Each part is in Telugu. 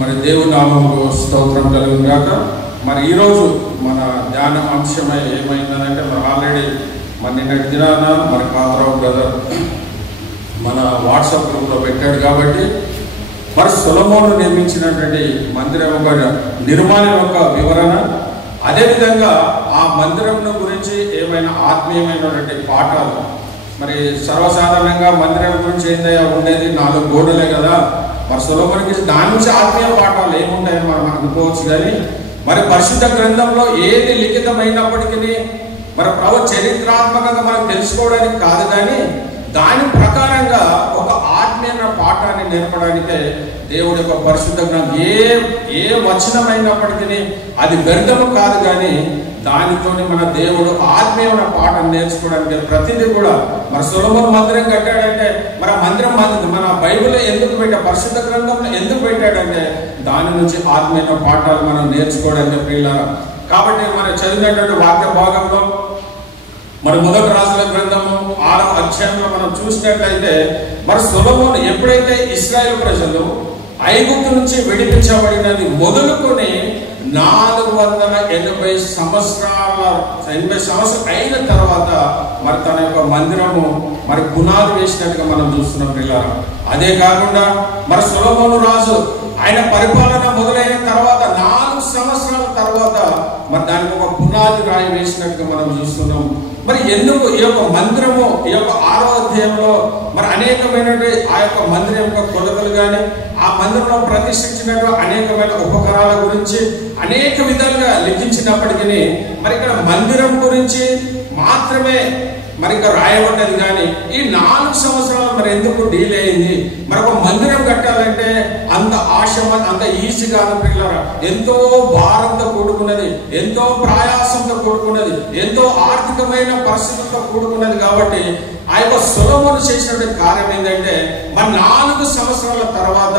మరి దేవుని నామముకు స్తోత్రం కలుగును గాక. మరి ఈరోజు మన ధ్యాన అంశమే ఏమైందనంటే, మరి ఆల్రెడీ మరి నిన్నటి దినాన మరి కాతరావు బ్రదర్ మన వాట్సాప్ గ్రూప్లో పెట్టాడు కాబట్టి, మరి సొలొమోను నిర్మించినటువంటి మందిరం యొక్క నిర్మాణం యొక్క వివరణ, అదేవిధంగా ఆ మందిరం గురించి ఏమైనా ఆత్మీయమైనటువంటి పాఠాలు. మరి సర్వసాధారణంగా మందిరం గురించి ఏందయ్యా ఉండేది 4 గోడలే కదా. మరి సొలొమోనుకి దాని నుంచి ఆత్మీయ పాఠాలు ఏముంటాయని మనం అనుకోవచ్చు. కానీ మరి పరిశుద్ధ గ్రంథంలో ఏది లిఖితమైనప్పటికీ మరి ప్రభు చరిత్రాత్మకంగా మనకు తెలుసుకోవడానికి కాదు, కానీ దాని ప్రకారంగా ఒక ఆత్మీయ పాఠాన్ని నేర్పడానికే దేవుడి యొక్క పరిశుద్ధ గ్రంథం ఏ వచనమైనప్పటికీ అది వ్యర్థము కాదు. కానీ దానితో మన దేవుడు ఆత్మీయమైన పాఠం నేర్చుకోవడానికి ప్రతిదీ కూడా మరి సొలొమోను మందిరం కట్టాడంటే, మరి ఆ మందిరం మన బైబిల్లో ఎందుకు పెట్టా, పరిశుద్ధ గ్రంథంలో ఎందుకు పెట్టాడంటే దాని నుంచి ఆత్మీయ పాఠాలు మనం నేర్చుకోవడానికి పిల్లలు. కాబట్టి మనం చదివినటువంటి వాక్య భాగంలో మరి మొదటి రాజుల గ్రంథము 6వ అధ్యాయంలో మనం చూసినట్లయితే, మరి సొలొమోను ఎప్పుడైతే ఇశ్రాయేలు ప్రజలు ఐగుప్తు నుంచి విడిపించబడినది మొదలుకొని 480 సంవత్సరాలు అయిన తర్వాత మరి తన యొక్క మందిరము మరి పునాది వేసినట్టుగా మనం చూస్తున్నాం పిల్లలు. అదే కాకుండా మరి సొలొమోను రాజు ఆయన పరిపాలన మొదలైన తర్వాత 4 సంవత్సరాల తర్వాత మరి దానికి ఒక పునాది రాయి వేసినట్టుగా మనం చూస్తున్నాం. మరి ఎందుకు ఈ యొక్క మందిరము ఈ యొక్క 6వ అధ్యాయంలో మరి అనేకమైనటువంటి ఆ యొక్క మందిరం యొక్క కొలతలు కానీ ఆ మందిరంలో ప్రతిష్ఠించినటువంటి అనేకమైన ఉపకరణాల గురించి అనేక విధాలుగా లిఖించినప్పటికీ మరి ఇక్కడ మందిరం గురించి మాత్రమే మరి ఇక్కడ రాయబడ్డది. కానీ ఈ 4 సంవత్సరాలు మరి ఎందుకు డీలే అయింది? మరి ఒక మందిరం కట్టాలంటే అంత ఆశ అంత ఈజీగా పిల్లరా, ఎంతో భారంతో కూడుకున్నది, ఎంతో ప్రయాసంతో కూడుకున్నది, ఎంతో ఆర్థికమైన పరిస్థితులతో కూడుకున్నది. కాబట్టి ఆ యొక్క సొలొమోను చేసినటువంటి కార్యం ఏంటంటే, మరి 4 సంవత్సరాల తర్వాత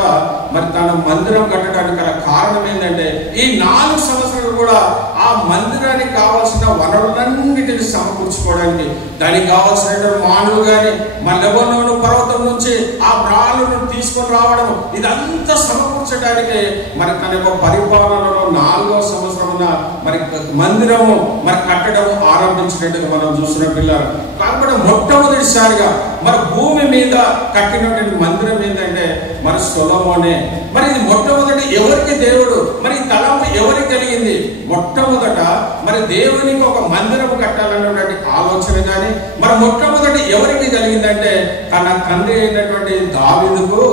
మరి తన మందిరం కట్టడానికి గల కారణం ఏంటంటే, ఈ 4 సంవత్సరాలు కూడా ఆ మందిరానికి కావాల్సిన వనరులన్నిటిని సమకూర్చుకోవడానికి, దానికి కావాల్సిన మానులు కానీ మన లెబనోను పర్వతం నుంచి ఆ రాళ్ళను తీసుకొని రావడం, ఇదంతా సమకూర్చడానికి మరి తన యొక్క పరిపాలనలో 4వ సంవత్సరమున మరి మందిరము మరి కట్టడం ఆరంభించినట్టుగా మనం చూస్తున్న పిల్లలు. కాబట్టి మొట్టమొదటిసారిగా మరి భూమి మీద కట్టినటువంటి మందిరం ఏంటంటే మరి సొలొమోనే. మరి ఇది మొట్టమొదటి ఎవరికి దేవుడు మరి తలంపు ఎవరికి కలిగింది? మొట్టమొదట మరి దేవునికి ఒక మందిరం కట్టాలన్నటువంటి ఆలోచన కానీ మరి మొట్టమొదటి ఎవరికి కలిగిందంటే తన తండ్రి అయినటువంటి దావీదుకు.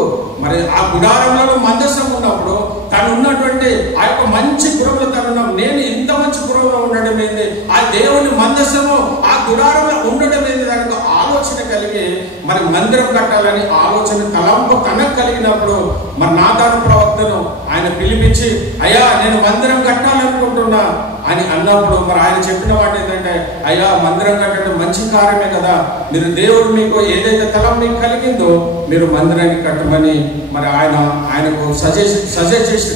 మరి ఆ గుడారంలో మందసం ఉన్నప్పుడు తను ఉన్నటువంటి ఆ యొక్క మంచి పురంలో తను నేను ఇంత మంచి పురంలో ఉండడం ఏంది, ఆ దేవుని మందసము ఆ గుడారంలో ఉండడం ఏంది, దానికి ఆలోచన కలిగి మరి మందిరం కట్టాలని ఆలోచన తలంపు తనకు కలిగినప్పుడు మరి నాతాను ప్రవక్తను ఆయన పిలిపించి, అయ్యా నేను మందిరం కట్టాలనుకుంటున్నా అని అన్నప్పుడు మరి ఆయన చెప్పిన వాటి ఏంటంటే, అయ్యా మందిరం కట్టడం మంచి కార్యమే కదా, మీరు దేవుడు మీకు ఏదైతే తలం మీకు కలిగిందో మీరు మందిరాన్ని కట్టమని మరి ఆయనకు సజెస్ట్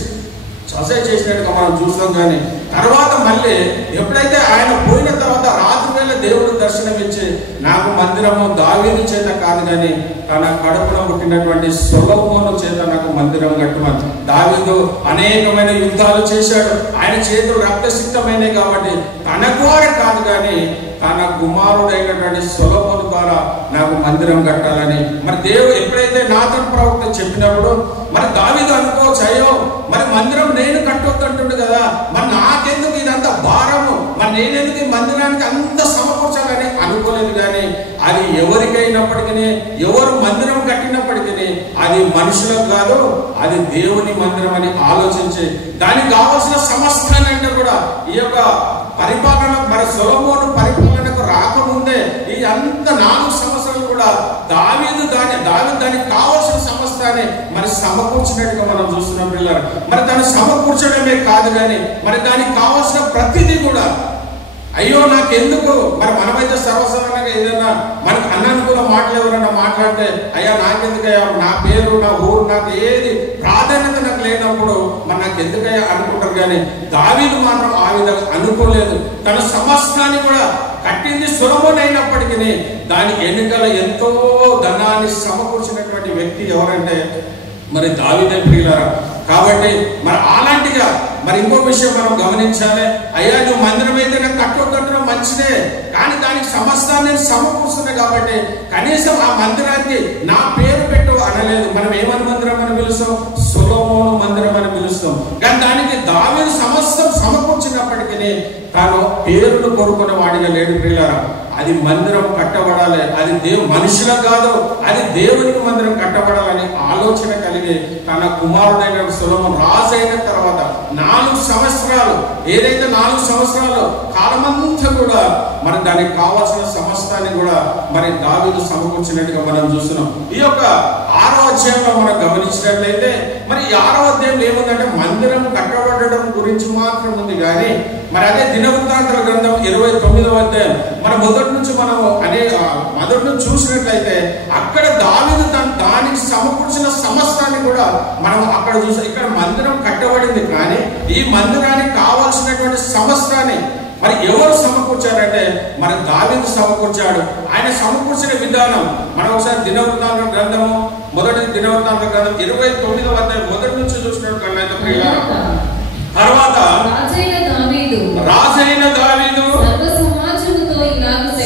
చేసినట్టుగా మనం చూస్తాం. కానీ తర్వాత మళ్ళీ ఎప్పుడైతే ఆయన పోయిన తర్వాత రాత్రి వేళ దేవుడు దర్శనమిచ్చి, నాకు మందిరము దావీదు చేత కాదు కానీ తన కడుపులో పుట్టినటువంటి సొలొమోను చేత నాకు మందిరం కట్టమని. దావీదు అనేకమైన యుద్ధాలు చేశాడు, ఆయన చేతులు రక్తసిక్తమైనవి కాబట్టి తన ద్వారా కాదు కానీ తన కుమారుడైనటువంటి సొలొమోను ద్వారా నాకు మందిరం కట్టాలని మరి దేవుడు ఎప్పుడైతే నాతాను ప్రవక్త చెప్పినప్పుడు మరి దావీదు అనుకోవచ్చు, అయ్యో మరి మందిరం నేను కట్టొద్దు అంటుండు కదా, మరి నాకెందుకు ఇదంతా భారము, మరి నేనెందుకు ఈ మందిరానికి అంత సమకూర్చాలని అనుకోలేదు. కానీ అది ఎవరికైనప్పటికీ ఎవరు మందిరం కట్టినప్పటికీ అది మనుషులకు కాదు, అది దేవుని మందిరం అని ఆలోచించి దానికి కావాల్సిన సమస్తాన్ని అంటే కూడా ఈ యొక్క పరిపాలన మరి సొలొమోను పరిపాలనకు రాకముందే ఈ అంత 4 సంవత్సరాలు కూడా దావీదు దానికి కావాల్సిన సమస్తాన్ని మరి సమకూర్చినట్టుగా మనం చూస్తున్నాం పిల్లలు. మరి దాన్ని సమకూర్చడమే కాదు కానీ మరి దానికి కావాల్సిన ప్రతిదీ కూడా, అయ్యో నాకెందుకు, మరి మనమైతే సర్వసాధారణంగా ఏదైనా మనకు అనానుకూల మాటలు ఎవరైనా మాట్లాడితే, అయ్యా నాకెందుకయ్యా, నా పేరు నా ఊరు నాకు ఏది ప్రాధాన్యత నాకు లేనప్పుడు మరి నాకు ఎందుకయ్యా అనుకుంటారు. కానీ దావీదు మాత్రం ఆ విధంగా అనుకోలేదు. తన సమస్తాన్ని కూడా కట్టింది సొలొమోను అయినప్పటికీ దాని ఎన్నికల ఎంతో ధనాన్ని సమకూర్చినటువంటి వ్యక్తి ఎవరంటే మరి దావీదే ప్రియులారా. కాబట్టి మరి అలాంటిగా మరి ఇంకో విషయం మనం గమనించాలి. అయ్యా నువ్వు మందిరం అయితే నాకు కట్టడం మంచిదే, కానీ దానికి సమస్తాన్ని సమకూరుస్తున్నాయి కాబట్టి కనీసం ఆ మందిరానికి నా పేరు పెట్టు అనలేదు. మనం ఏమని మందిరం అని పిలుస్తాం? సొలొమోను మందిరం అని పిలుస్తాం. కానీ దానికి దావీదు సమస్తం సమకూర్చినప్పటికీ తాను పేరును కోరుకునే వాడిగా లేడు ప్రియులారా. అది మందిరం కట్టబడాలి, అది మనుషులకు కాదు, అది దేవునికి మందిరం కట్టబడాలని ఆలోచన కలిగి తన కుమారుడైన సొలొమోను రాజు అయిన తర్వాత 4 సంవత్సరాలు, ఏదైతే 4 సంవత్సరాలు కాలమంతా కూడా మరి దానికి కావాల్సిన సమస్తాన్ని కూడా మరి దావీదు సమకూర్చినట్టుగా మనం చూస్తున్నాం. ఈ యొక్క 6వ అధ్యాయంలో మనం గమనించినట్లయితే మరి 6వ అధ్యాయంలో ఏముందంటే మందిరం కట్టబడడం గురించి మాత్రం ఉంది. కానీ మరి అదే దినవృత్తాంతాల గ్రంథం 29వ అధ్యాయం మన మొదటి నుంచి చూసినట్లయితే అక్కడ దావీదు దానికి సమకూర్చిన సమస్తాన్ని కూడా మనం అక్కడ చూసాం. ఇక్కడ మందిరం కట్టబడింది, కానీ ఈ మందిరానికి కావాల్సినటువంటి సమస్తాన్ని మరి ఎవరు సమకూర్చారంటే మరి దావీదు సమకూర్చాడు. ఆయన సమకూర్చిన విధానం మనం ఒకసారి దినవృత్తాంత గ్రంథము మొదటి దినవృత్తాంత గ్రంథం 29వ అధ్యాయం మొదటి నుంచి చూసినట్లయితే తర్వాత రాజైన దావీదు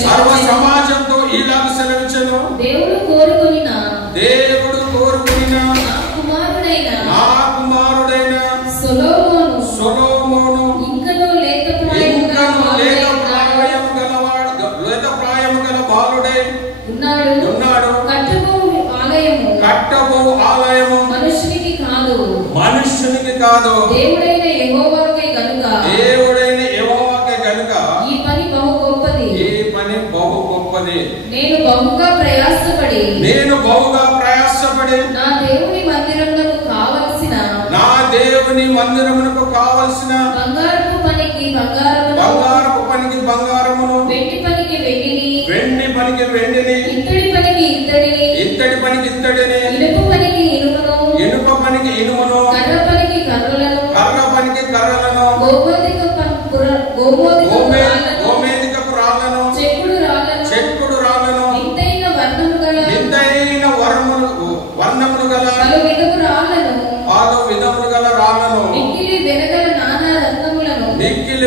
సర్వ సమాజంతో ఇలాగ సెలవిచ్చెను, దేవుడు కోరుకొనిన నా కుమారుడైన సొలొమోను ఇంకను లేత ప్రాయము గల బాలుడై ఉన్నాడు. కట్టబో ఆలయము మనుషునికి కాదు, దేవుడైన యెహోవాకే గనుక ఈ పని బహు గొప్పది. నేను బహుగా ప్రయాసపడి నా దేవుని మందిరమునకు కావలసిన బంగారపు పనికి బంగారమును, వెండి పనికి వెండిని, ఇత్తడి పనికి ఇత్తడిని, ఇనుప పనికి ఇనుమును, కర్ర పనికి కర్రలను, గోమేధికపు రాళ్లను, చెక్కుడు రాళ్లను, వింతైన వర్ణములు గల పలు విధములు గల రాళ్లను, మిక్కిలి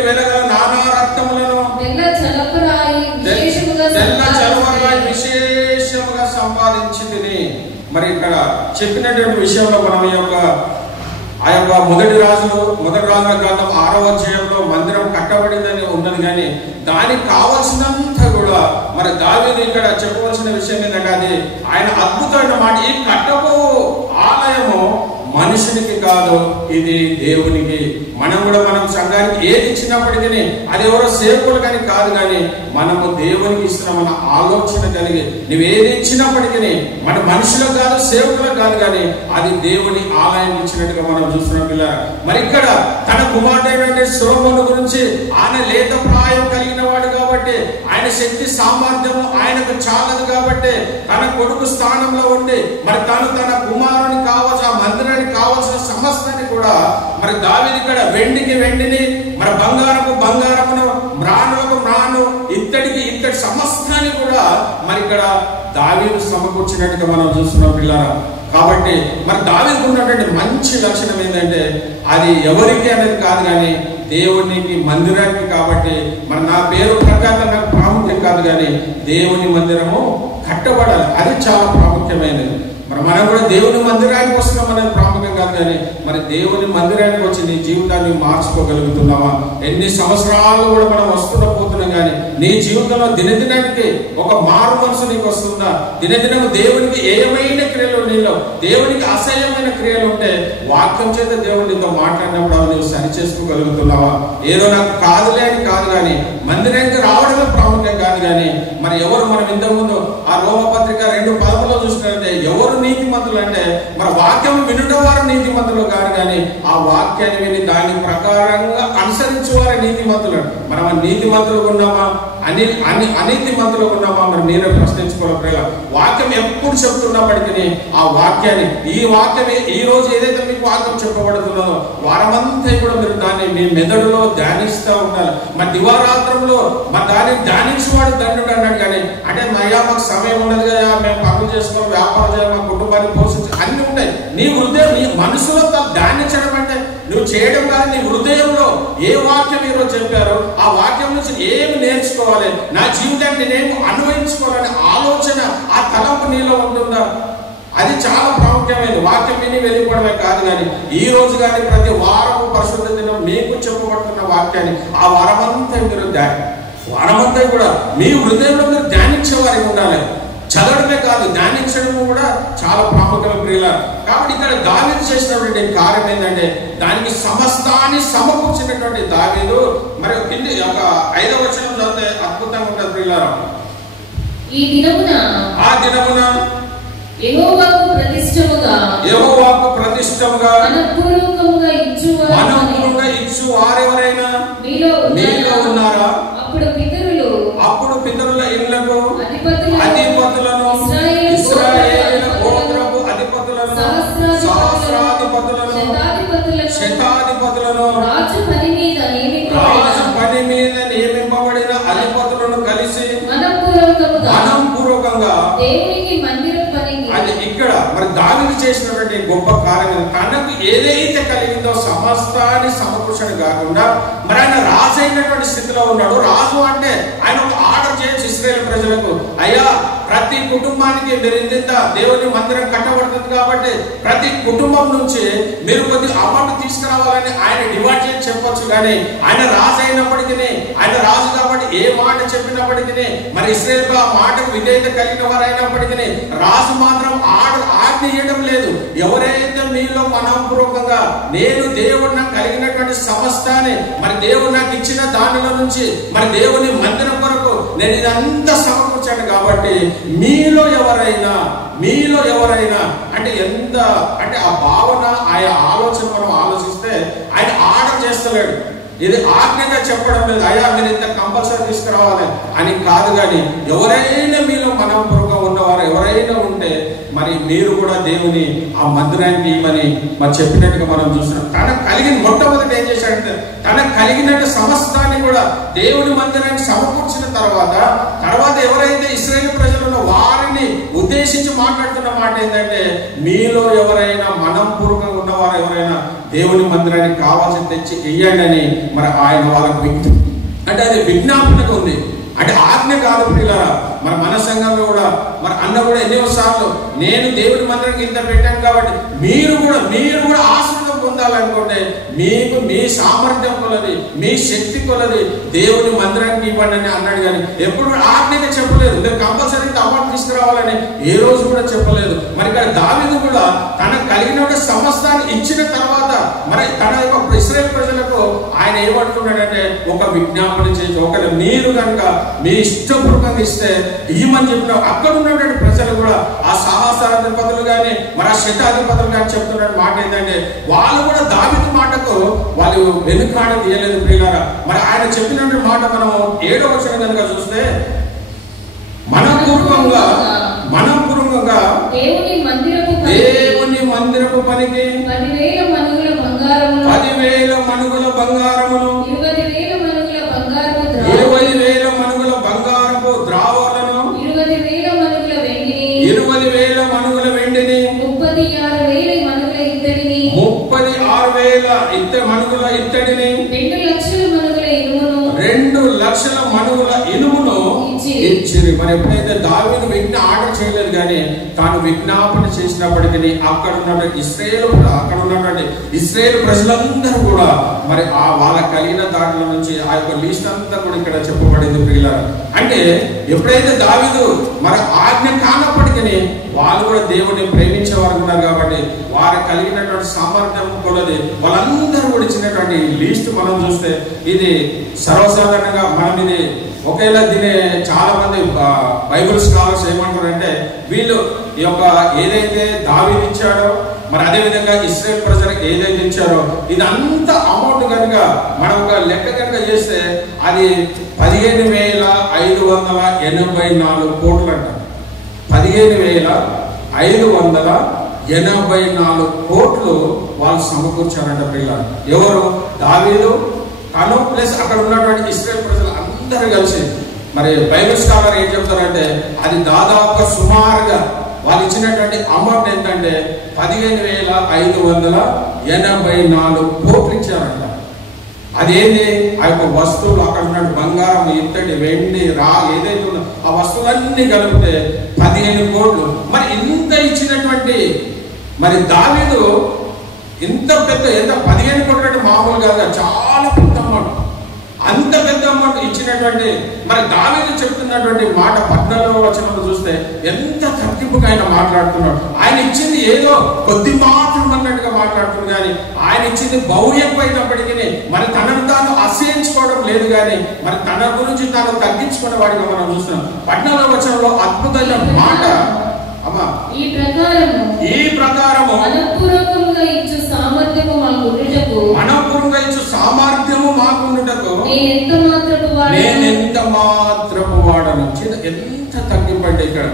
వెలగల నానా రత్నములను, తెల్ల చలపరాయి విశేషముగా సంపాదించింది. మరి ఇక్కడ చెప్పినటువంటి విషయంలో మనం ఆ యొక్క మొదటి రాజుల గ్రంథం 6వ అధ్యాయంలో మందిరం కట్టబడిందని ఉన్నది. కానీ దానికి కావలసినంత కూడా మరి దావీదు ఇక్కడ చెప్పవలసిన విషయం ఏంటంటే అది ఆయన అద్భుతమైన మాట. ఈ కట్టబో ఆలయము మనుషునికి కాదు, ఇది దేవునికి. మనం సంఘానికి ఏది ఇచ్చినప్పటికీ అది ఎవరో సేవకులు కానీ కాదు, కానీ మనము దేవునికి ఇస్తున్నామన్న ఆలోచన కలిగి నువ్వు ఏది ఇచ్చినప్పటికీ మన మనుషులకు కాదు, సేవకులకు కాదు, కానీ అది దేవుని ఆలయం ఇచ్చినట్టుగా మనం చూస్తున్నాం పిల్లలు. మరి ఇక్కడ తన కుమారుడైన సొలొమోను గురించి ఆయన లేత ప్రాయం కలిగిన వాడు కాబట్టి, ఆయన శక్తి సామర్థ్యము ఆయనకు చాలదు కాబట్టి తన కొడుకు స్థానంలో ఉండి మరి తన కుమారుని కావాల్సిన మందిరానికి కావాల్సిన సమస్తాన్ని కూడా మరి దావీదు ఇక్కడ వెండిని మరి బంగారమును, మ్రాణులకు మ్రాణు, ఇత్తడికి ఇత్తడి సమస్తాన్ని కూడా మరి ఇక్కడ దావీదు సమకూర్చినట్టుగా మనం చూస్తున్నాం పిల్లరా. కాబట్టి మరి దావీదుకు ఉన్నటువంటి మంచి లక్షణం ఏంటంటే అది ఎవరికి అనేది కాదు, కానీ దేవునికి మందిరానికి. కాబట్టి మరి నా పేరు ప్రకారం నాకు ప్రాముఖ్యం కాదు, కానీ దేవుని మందిరము కట్టబడాలి, అది చాలా ప్రాముఖ్యమైనది. మరి మనం కూడా దేవుని మందిరానికి వస్తున్నాం అనేది ప్రాముఖ్యం కాదు, కానీ మరి దేవుని మందిరానికి వచ్చి నీ జీవితాన్ని మార్చుకోగలుగుతున్నావా? ఎన్ని సంవత్సరాలు కూడా మనం పోతున్నాం, కానీ నీ జీవితంలో దినదినానికి ఒక మారు మనసు నీకు వస్తుందా? దినదినము దేవునికి ఏమైన క్రియలు నీలో దేవునికి అసహ్యమైన క్రియలు ఉంటే వాక్యం చేత దేవుడు నీతో మాట్లాడినప్పుడు అవి నువ్వు సరి చేసుకోగలుగుతున్నావా? ఏదో నాకు కాదులే అని కాదు, కానీ మందిరానికి రావడమే ప్రాముఖ్యం కాదు, కానీ మరి ఎవరు మనం ఇంతకుముందు ఆ రోమపత్రిక 2:10 చూసినట్టే ఎవరు నీతిమంతులు అంటే మరి వాక్యం వినడం వారు నీతిమంతులు కాదు, కానీ ఆ వాక్యాన్ని విని దాని ప్రకారంగా అనుసరించేవారు నీతిమంతులు. మనం నీతిమంతులు ఉన్నామా అనీతిమంతులు ఉన్నామా? మరి నేనే ప్రశ్నించుకోవాలి. వాక్యం ఎప్పుడు చెప్తున్నప్పటికీ ఆ వాక్యాన్ని ఈ రోజు ఏదైతే మీకు వాక్యం చెప్పబడుతున్నదో వారమంతా కూడా మీరు దాన్ని మీ మెదడులో ధ్యానిస్తూ ఉండాలి. మరి దివారాత్రంలో మరి దాన్ని ధ్యానించేవాడు దండుడు అన్నాడు. కానీ అంటే అయ్యా మాకు సమయం ఉండదు కదా, మేము పనులు చేసుకోవాలి, వ్యాపారం చేయాలి, మా కుటుంబాన్ని పోషించాలి, అన్ని ఉంటాయి. నీ హృదయం, నీ మనసులో ధ్యానించడం అంటే నువ్వు చేయడం కాదు, నీ హృదయంలో ఏ వాక్యం ఈరోజు చెప్పారో ఆ వాక్యం నుంచి ఏమి నేర్చుకోవాలి, నా జీవితాన్ని నేనేమి అన్వయించుకోవాలనే ఆలోచన, ఆ తలంపు నీలో ఉంటుందా? అది చాలా ప్రాముఖ్యమైనది. వాక్యం విని వెళ్ళిపోవడమే కాదు, కానీ ఈ రోజు కానీ ప్రతి వారము పరిశుద్ధ దినం మీకు చెప్పబడుతున్న వాక్యాన్ని ఆ వారమంతా మీరు వారమంతా కూడా మీ హృదయంలో మీరు ధ్యానించే వారికి ఉండాలి. చదవడమే కాదు, ధ్యానించడం కూడా చాలా ప్రాముఖ్యమైన ప్రియుల. కాబట్టి ఇక్కడ దావీదు చేసినటువంటి కార్యం ఏంటంటే దానికి సమస్తాన్ని సమకూర్చినటువంటి దావీదు. మరి కింది ఒక 5వ వచనం చదివితే అద్భుతంగా ఉంటుంది ప్రియులారా. ఆ దినమున యెహోవాకు ప్రతిష్టముగా మనఃపూర్వకముగా ఇచ్చు వారెవరైనా మీలో ఉన్నారా? అప్పుడు పితరుల ఇళ్లకు అధిపతులను, ఇశ్రాయేలు గోత్రపు అధిపతులను, సహస్రాధిపతులను, శతాధిపతులను, రాజు పని మీద నియమింపబడిన అధిపతులను కలిసి మనఃపూర్వకంగా అది ఇక్కడ మరి దావీదు చేసినటువంటి గొప్ప కార్యం. తనకు ఏదైతే కలిగిందో సమస్తాన్ని సమకూర్చడం కాకుండా మరి ఆయన రాజు అయినటువంటి స్థితిలో ఉన్నాడు. రాజు అంటే ఆయన ఒక ఆర్డర్ చేయొచ్చు ఇశ్రాయేలు ప్రజలకు, అయ్యా ప్రతి కుటుంబానికి మీరు ఇంత దేవుని మందిరం కట్టబడుతుంది కాబట్టి ప్రతి కుటుంబం నుంచి మీరు కొద్ది అమౌంట్ తీసుకురావాలని ఆయన డిమాండ్ చేసి చెప్పొచ్చు. కానీ ఆయన రాజు అయినప్పటికీ, ఆయన రాజు కాబట్టి ఏ మాట చెప్పినప్పటికీ మరి ఇశ్రాయేలు ఆ మాటకు విధేయత కలిగిన వారు అయినప్పటికీ రాజు మాత్రం ఆజ్ఞ ఇవ్వడం లేదు. ఎవరైతే మీలో మనఃపూర్వకంగా నేను దేవుడు నాకు కలిగినటువంటి సమస్తాన్ని మరి దేవుడు నాకు ఇచ్చిన దానిలో నుంచి మరి దేవుని మందిరం కొరకు నేను ఇదంతా సమకూర్చాను కాబట్టి మీలో ఎవరైనా అంటే ఎంత అంటే ఆ భావన, ఆయా ఆలోచన మనం ఆలోచిస్తే ఆయన ఆర్డర్ చేస్తలేడు. ఇది ఆజ్ఞగా చెప్పడం లేదు, అయ్యా మీరు ఇంత కంపల్సరీ తీసుకురావాలి అని కాదు. కానీ ఎవరైనా మీలో మనఃపూర్వకంగా ఉన్నవారు ఎవరైనా ఉంటే మరి మీరు కూడా దేవుని ఆ మందిరానికి ఇవ్వమని మరి చెప్పినట్టుగా మనం చూస్తున్నాం. తనకు కలిగిన మొట్టమొదటి ఏం చేశాడంటే తనకు కలిగినట్టు సమస్తాన్ని కూడా దేవుని మందిరానికి సమకూర్చిన తర్వాత ఎవరైతే ఇశ్రాయేలు ప్రజలను వారిని ఉద్దేశించి మాట్లాడుతున్న మాట ఏంటంటే మీలో ఎవరైనా మనఃపూర్వకంగా ఉన్నవారు ఎవరైనా దేవుని మందిరానికి కావాల్సి తెచ్చి ఇయ్యండి అని మరి ఆయన వాళ్ళకు అంటే అది విజ్ఞాపనగా ఉంది. అంటే ఆజ్ఞ కాదు పిల్లరా. మరి మన సంఘంలో కూడా మరి అన్న కూడా ఎన్నో సార్లు నేను దేవుడి మందిరానికి ఇంత పెట్టాను కాబట్టి మీరు కూడా ఆశీర్వాదం పొందాలనుకుంటే మీకు మీ సామర్థ్యం కొలది, మీ శక్తి కొలది దేవుని మందిరానికి ఇవ్వండి అని అన్నాడు. కానీ ఎప్పుడు ఆజ్ఞగా చెప్పలేదు, మీరు కంపల్సరీ అమౌంట్ తీసుకురావాలని ఏ రోజు కూడా చెప్పలేదు. మరి ఇక్కడ దావీదు కూడా తనకు కలిగిన సమస్తాన్ని ఇచ్చిన తర్వాత మరి తన యొక్క ఇశ్రాయేలు ప్రజలకు ఆయన ఏమంటున్నాడంటే ఒక విజ్ఞాపన చేసి ఒకవేళ మీరు కనుక మీ ఇష్టపూర్వకంగా ఇస్తే ఇవ్వమని చెప్పిన అక్కడ ఉన్నటువంటి ప్రజలు కూడా ఆ సహస్రాధిపతులు కానీ మరి ఆ శతాధిపతులు కానీ చెప్తున్న మాట ఏంటంటే వాళ్ళు కూడా దావీదు మాటకు వాళ్ళు వెనుకాడ తీయలేదు ప్రియులారా. మరి ఆయన చెప్పినటువంటి మాట మనం 7వ వచనం కనుక చూస్తే మనఃపూర్వకంగా దేవుని మందిరపు పనికి 10,000 మణుగుల బంగారమును 20,000 మణుగుల బంగారపు ద్రావణను 20,000 మణుగుల వెండిని 36,000 మణుగుల ఇత్తడిని 2 లక్షల మణుగుల ఇనుమును ఇచ్చిరి. మరి ఎప్పుడైతే దావీదు విజ్ఞ ఆర్డర్ చేయలేదు కానీ తాను విజ్ఞాపన చేసినప్పటికీ అక్కడ ఉన్నటువంటి ఇశ్రాయేలు ప్రజలందరూ కూడా మరి ఆ వాళ్ళ కలిగిన దాంట్లో నుంచి ఆ యొక్క లిస్ట్ అంతా కూడా ఇక్కడ చెప్పబడింది ప్రియులారా. అంటే ఎప్పుడైతే దావీదు మరి ఆజ్ఞ కానప్పటికీ వాళ్ళు కూడా దేవుని ప్రేమించే వారు ఉన్నారు కాబట్టి వారు కలిగినటువంటి సామర్థ్యం కొలది వాళ్ళందరూ కూడా ఇచ్చినటువంటి లిస్ట్ మనం చూస్తే ఇది సర్వసాధారణంగా మనం ఇది ఒకేలా దీని చాలా మంది బైబిల్ స్కాలర్స్ ఏమంటారంటే వీళ్ళు ఈ యొక్క ఏదైతే దావీదు ఇచ్చాడో మరి అదే విధంగా ఇశ్రాయేలు ప్రజలకు ఏదైతే ఇచ్చారో ఇదంతా అమౌంట్ కనుక మనం ఒక లెక్క కనుక చేస్తే అది 15,584 కోట్లు అంట. 15,584 కోట్లు వాళ్ళు సమకూర్చారంట పిల్లలు. ఎవరు? దావీదు, తను ప్లస్ అక్కడ ఉన్నటువంటి ఇశ్రాయేలు ప్రజలు అందరూ కలిసి. మరి బైబిల్ స్కాలర్ ఏం చెప్తారంటే అది దాదాపుగా సుమారుగా వాళ్ళు ఇచ్చినటువంటి అమౌంట్ ఏంటంటే 15,584 కోట్లు ఇచ్చారంట. అదేంటి? ఆ యొక్క వస్తువులు, అక్కడ ఉన్న బంగారం, ఇత్తడి, వెండి, ఏదైతే ఉందో ఆ వస్తువులన్నీ కలిపితే 15 కోట్లు. మరి ఇంత ఇచ్చినటువంటి మరి దావీదు ఇంత పెద్ద 15 కోట్లు అంటే మామూలు కాదు, చాలా పెద్ద అమౌంట్. అంత పెద్ద అమౌంట్ ఇచ్చినటువంటి మరి దావీదు చెప్తున్నటువంటి మాట 14వ వచనంలో చూస్తే ఎంత తగ్గింపుగా ఆయన మాట్లాడుతున్నాడు. ఆయన ఇచ్చింది ఏదో కొద్ది మాత్రం అన్నట్టుగా మాట్లాడుతుంది, కానీ ఆయన ఇచ్చింది బహు ఎక్కువైనప్పటికీ మరి తనను తాను అసహించుకోవడం లేదు, కానీ మరి తన గురించి తాను తగ్గించుకునే వాడిగా మనం చూస్తున్నాం. 14వ వచనంలో అద్భుతమైన మాట, అమ్మా, ఈ ప్రకారము మనఃపూర్వకంగా ఇచ్చు సామర్థ్యము మాకుండుటకు నేనెంత మాత్రపు వాడను. ఎంత తగ్గింపండి ఇక్కడ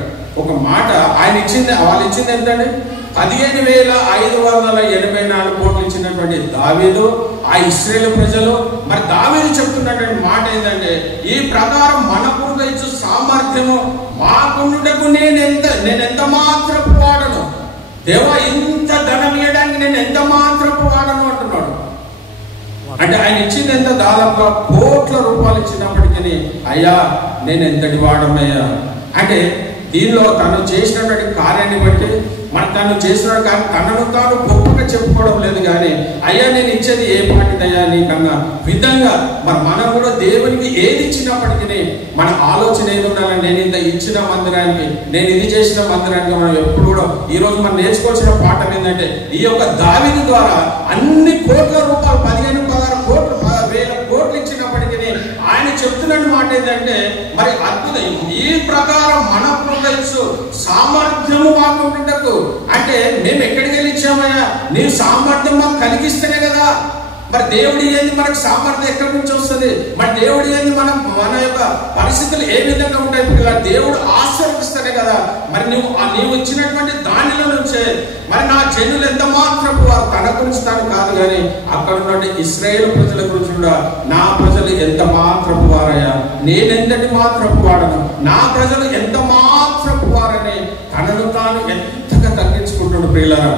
ఒక మాట. ఆయన ఇచ్చింది, వాళ్ళు ఇచ్చింది ఎంతండి? 15,584 కోట్లు ఇచ్చినటువంటి దావీదు, ఆ ఇశ్రాయేలు ప్రజలు. మరి దావీదు చెప్తున్నటువంటి మాట ఏంటంటే, ఈ ప్రకారం మనపూర్వకంగా ఇచ్చు సామర్థ్యము మాకుండుటకు నేనెంత మాత్రపు వాడను. దేవా, ఇంత ధనం ఇవ్వడానికి నేను ఎంత మాత్రపు వాడను అంటున్నాడు. అంటే ఆయన ఇచ్చింది ఎంత? దాదాపుగా కోట్ల రూపాయలు ఇచ్చినప్పటికీ, అయ్యా నేను ఎంతటి వాడనయ్యా అంటే దీనిలో తను చేసినటువంటి కార్యాన్ని బట్టి మరి తను చేసినాడు, కానీ తనను తాను గొప్పగా చెప్పుకోవడం లేదు. కానీ అయ్యా నేను ఇచ్చేది ఏ పాటిదయ్యా నీకన్నా విధంగా మరి మనం కూడా దేవునికి ఏది ఇచ్చినప్పటికీ మన ఆలోచన ఏది ఉండాలని, నేను ఇంత ఇచ్చిన మందిరానికి, నేను ఇది చేసిన మందిరానికి మనం ఎప్పుడు కూడా ఈరోజు మనం నేర్చుకోవాల్సిన పాఠం ఏంటంటే, ఈ యొక్క దావీదు ద్వారా అన్ని కోట్ల రూపాయలు 15-16 కోట్లు 1,000 కోట్లు ఇచ్చినప్పటికీ ఆయన చెప్తున్న మాట ఏంటంటే, మరి అద్భుతం, ఈ ప్రకారం మన ప్రొడక్ట్స్ సామర్థ్యము మాకుంటుటకు. అంటే మేము ఎక్కడికి వెళ్ళి ఇచ్చామయ్యా? నీ సామర్థ్యం మాకు కలిగిస్తేనే కదా. మరి దేవుడి ఏంది మనకు సామర్థ్యం ఎక్కడి నుంచి వస్తుంది? మరి దేవుడి ఏంది మన యొక్క పరిస్థితులు ఏ విధంగా ఉంటాయి? దేవుడు ఆశీర్వదిస్తేనే కదా. మరి నీవు ఇచ్చినటువంటి దానిలో నుంచే మరి నా జనులు ఎంత మాత్రపు వారు, తన గురించి తాను కాదు కానీ అక్కడ ఉన్న ఇశ్రాయేలు ప్రజల గురించి కూడా, నా ప్రజలు ఎంత మాత్రపు వారయ్యా, నేనెంతటి మాత్రపు వాడను, నా ప్రజలు ఎంత మాత్రపు వారని తనను తాను ఎంతగా తగ్గించుకుంటున్నాడు ప్రియులారా.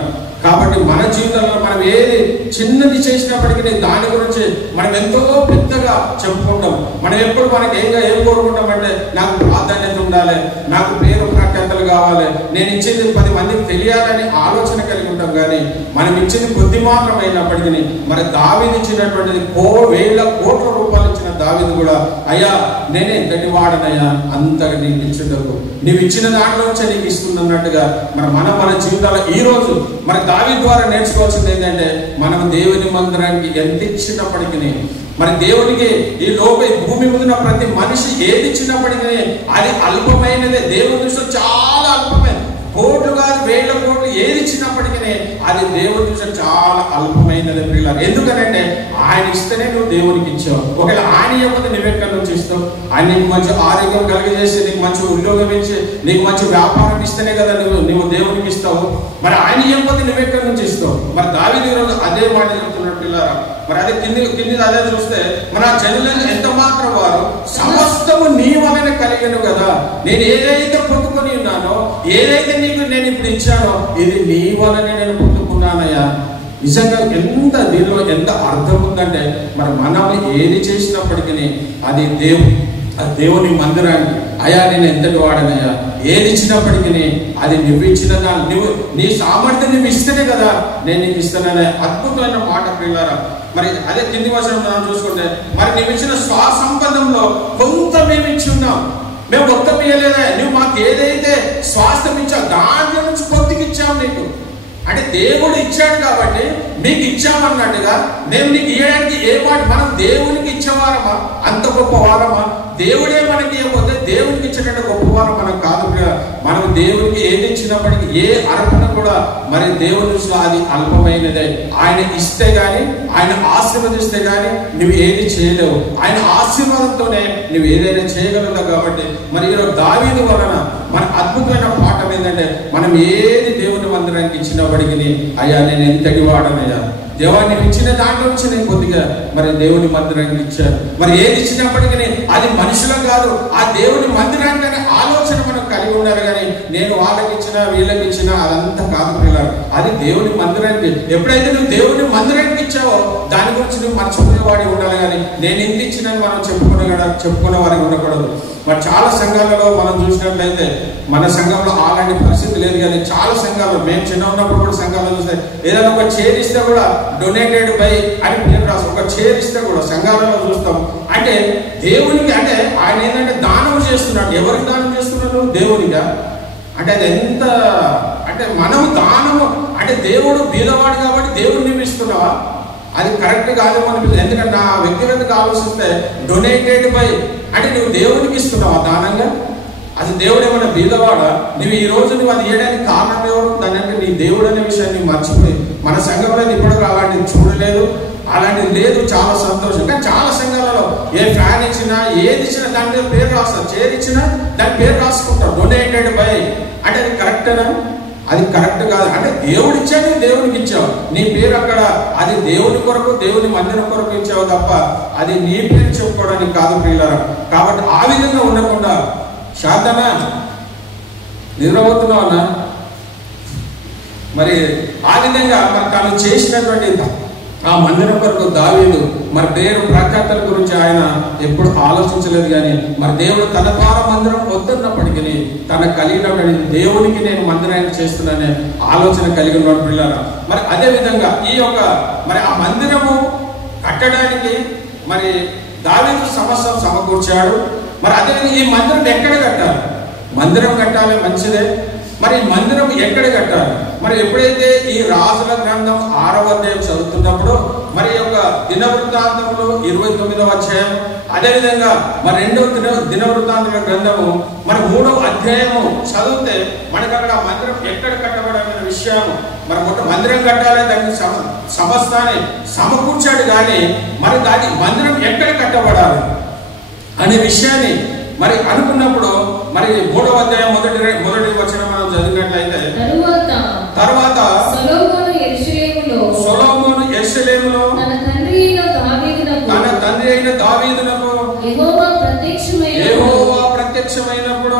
కాబట్టి మన జీవితంలో మనం ఏది చిన్నది చేసినప్పటికీ దాని గురించి మనం ఎంతో పెద్దగా చెప్పుకుంటాం. మనం ఎప్పుడు మనకి ఏం కోరుకుంటామంటే, నాకు ప్రాధాన్యత ఉండాలి, నాకు పేరు ప్రఖ్యాతలు కావాలి, నేను ఇచ్చేది 10 మందికి తెలియాలని ఆలోచన కలిగి ఉంటాం. కానీ మనం ఇచ్చేది కొద్ది మాత్రం అయినప్పటికీ మరి దావీదు ఇచ్చినటువంటిది 1,000 కోట్ల రూపాయలు ఇచ్చిన దావీదు కూడా, అయ్యా నేనే ఎంతటి వాడనయ్యా అంతగా నీకు ఇచ్చేటప్పుడు, నీవు ఇచ్చిన దాంట్లోంచే నీకు ఇస్తున్నట్టుగా మన జీవితాల్లో ఈ రోజు మరి దావీదు ద్వారా నేర్చుకోవాల్సింది ఏంటంటే, మనం దేవుని మందిరానికి ఎంత ఇచ్చినప్పటికీ మరి దేవునికి ఈ భూమి మీద ప్రతి మనిషి ఏది ఇచ్చినప్పటికీ అది అల్పమైనదే. దేవుని దృష్టిలో చాలా అల్పమైన, కోట్లు కాదు 1,000 కోట్లు ఏది ఇచ్చినప్పటికీ అది దేవుని దృష్టిలో చాలా అల్పమైనది ప్రియులారా. ఎందుకనంటే ఆయన ఇస్తేనే నువ్వు దేవునికి ఇచ్చావు. ఒకవేళ ఆయన ఇవ్వకపోతే నువ్వెక్కడి నుంచి ఇస్తావు? ఆయన నీకు మంచి ఆరోగ్యం కలిగజేసి, నీకు మంచి ఉద్యోగం ఇచ్చి, నీకు మంచి వ్యాపారం ఇస్తేనే కదా నువ్వు దేవునికి ఇస్తావు. మరి ఆయన ఇవ్వకపోతే నువ్వెక్కడి నుంచి ఇస్తావు? మరి దావీదు ఈరోజు అదే మాట చెప్తున్నాడు పిల్లారా. మరి అదే కింది అదే చూస్తే, మన జనులను ఎంత మాత్రం వారు సమస్తము నీ వలన కలిగను కదా. నేను ఏదైతే పొందుకొని ఉన్నానో, ఏదైతే నీకు నేను ఇప్పుడు ఇచ్చానో, ఇది నీ వలనే నేను పొందుకున్నానయ్యా. నిజంగా దీనిలో ఎంత అర్థం ఉందంటే, మరి మనం ఏది చేసినప్పటికీ అది దేవుని మందిరానికి, అయ్యా నేను ఎంతటి వాడనయ్యా, ఏది ఇచ్చినప్పటికీ అది నువ్వు ఇచ్చిన నీ సామర్థ్యం నువ్వు ఇస్తేనే కదా నేను నీకు ఇస్తాననే అద్భుతమైన మాట ప్రియులారా. మరి అదే కింది వచనం మనం చూసుకుంటే, మరి నువ్వు ఇచ్చిన స్వాసంపదంలో కొంత మేము ఇచ్చి ఉన్నాం, మేము మొత్తం ఇవ్వలేదా, నువ్వు మాకు ఏదైతే స్వాస్థ్యం ఇచ్చావు దాంట్లో నుంచి కొద్దిగా ఇచ్చావు నీకు. అంటే దేవుడు ఇచ్చాడు కాబట్టి మీకు ఇచ్చామన్నట్టుగా మేము నీకు ఇవ్వడానికి ఏ మాట, మనం దేవునికి ఇచ్చేవారమా? అంత గొప్ప వారమా? దేవుడే మనకి ఇవ్వకపోతే దేవునికి ఇచ్చేటట్టు గొప్పవారం మనం కాదు. మనం దేవునికి ఏది ఇచ్చినప్పటికీ ఏ అర్పణ కూడా మరి దేవుని దృష్టిలో అది అల్పమైనదే. ఆయన ఇస్తే గాని, ఆయన ఆశీర్వదిస్తే గాని నువ్వు ఏది చేయలేవు. ఆయన ఆశీర్వాదంతోనే నువ్వు ఏదైనా చేయగలవు. కాబట్టి మరి ఈరోజు దావీదు వలన మన అద్భుతమైన పాఠం ఏంటంటే, మనం ఏది దేవుని మందిరానికి ఇచ్చినప్పటికీ అయ్యా నేను ఎంతటి వాడనయ్యా, దేవా నీవు ఇచ్చిన దాంట్లో నుంచి నేను కొద్దిగా మరి దేవుని మందిరానికి ఇచ్చాను. మరి ఏది ఇచ్చినప్పటికీ అది మనుషులం కాదు, ఆ దేవుని మందిరానికి అనే ఆలోచన మనం కలిగి ఉన్నారు. కానీ నేను వాళ్ళకి ఇచ్చినా వీళ్ళకి ఇచ్చినా అదంతా కాదు పిల్లలు, అది దేవుని మందిరానికి. ఎప్పుడైతే నువ్వు దేవుని మందిరానికి ఇచ్చావో దాని గురించి నువ్వు మర్చిపోయేవాడి ఉండాలి. కానీ నేను ఇంత ఇచ్చినని మనం చెప్పుకునే వారికి ఉండకూడదు. మరి చాలా సంఘాలలో మనం చూసినట్లయితే, మన సంఘంలో అలాంటి పరిస్థితి లేదు. కానీ చాలా సంఘాలు, మేము చిన్న ఉన్నప్పుడు కూడా సంఘాలు చూస్తే ఏదైనా ఒక చైర్ ఇస్తే కూడా డొనేటెడ్ బై అని పేరు రాసి ఒక చైర్ ఇస్తే కూడా సంఘాలలో చూస్తాం. అంటే దేవునికి, అంటే ఆయన ఏంటంటే దానం చేస్తున్నాడు. ఎవరికి దానం చేస్తున్నాడు? దేవునిగా. అంటే అది ఎంత, అంటే మనం దానము అంటే దేవుడు బీదవాడు కాబట్టి దేవుడిని ఇస్తున్నావా? అది కరెక్ట్ కాదేమో అనిపిస్తుంది. ఎందుకంటే నా వ్యక్తిగతంగా ఆలోచిస్తే డొనేటెడ్ బై అంటే నువ్వు దేవునికి ఇస్తున్నావా దానంగా? అది దేవుడు ఏమైనా బీదవాడా? నువ్వు ఈ రోజు నువ్వు అది ఇవ్వడానికి కారణం ఎవరు? దాని అంటే నీ దేవుడు అనే విషయాన్ని మర్చిపోయి మన సంఘంలో ఇప్పుడు అలాంటిది చూడలేదు, అలాంటిది లేదు. చాలా సంతోషం. కానీ చాలా సంఘాలలో ఏ ఫ్యాన్ ఇచ్చినా ఏది ఇచ్చినా దాని మీద పేరు రాస్తారు, చైర్ ఇచ్చినా దాని పేరు రాసుకుంటారు డొనేటెడ్ బై. అంటే అది కరెక్టేనా? అది కరెక్ట్ కాదు. అంటే దేవుడు ఇచ్చాడు, దేవునికి ఇచ్చావు, నీ పేరు అక్కడ అది దేవుని కొరకు దేవుని మందిరం కొరకు ఇచ్చావు తప్ప అది నీ పేరు చెప్పుకోవడానికి కాదు ప్రియులారా. కాబట్టి ఆ విధంగా ఉండకుండా, శాంతనా నిద్రపోతున్నావన్నా, మరి ఆ విధంగా మరి తాను చేసినటువంటి ఆ మందిరం కొరకు దావీదు మరి పేరు ప్రఖ్యాతల గురించి ఆయన ఎప్పుడు ఆలోచించలేదు. కానీ మరి దేవుడు తన ద్వారా మందిరం వద్దన్నప్పటికీ తన కలిగినటువంటి దేవునికి నేను మందిరాన్ని చేస్తున్నానే ఆలోచన కలిగి ఉన్నాడు పిల్లలు. మరి అదే విధంగా ఈ యొక్క మరి ఆ మందిరము కట్టడానికి మరి దావీదు సమస్య సమకూర్చాడు. మరి అదేవిధంగా ఈ మందిరం ఎక్కడ కట్టాలి? మందిరం కట్టాలి మంచిదే. మరి మందిరం ఎక్కడ కట్టాలి? మరి ఎప్పుడైతే ఈ రాజుల గ్రంథం 6వ అధ్యాయం చదువుతున్నప్పుడు మరి యొక్క దినవృత్తాంతములు 29వ అధ్యాయం, అదేవిధంగా మరి 2వ దినవృత్తాంతముల గ్రంథము మరి 3వ అధ్యాయము చదివితే మనకు అక్కడ మందిరం ఎక్కడ కట్టబడాలనే విషయం, మరి మందిరం కట్టాలి, దానికి సమస్తాన్ని సమకూర్చాడు. కానీ మరి దాని మందిరం ఎక్కడ కట్టబడాలి అనే విషయాన్ని మరి అనుకున్నప్పుడు మరి 3వ అధ్యాయం మొదటి వచనం మనం చదివినట్లయితే, తర్వాత సొలొమోను యెరూషలేములో తన తండ్రి అయిన దావీదునకు యెహోవా ప్రత్యక్షమైనప్పుడు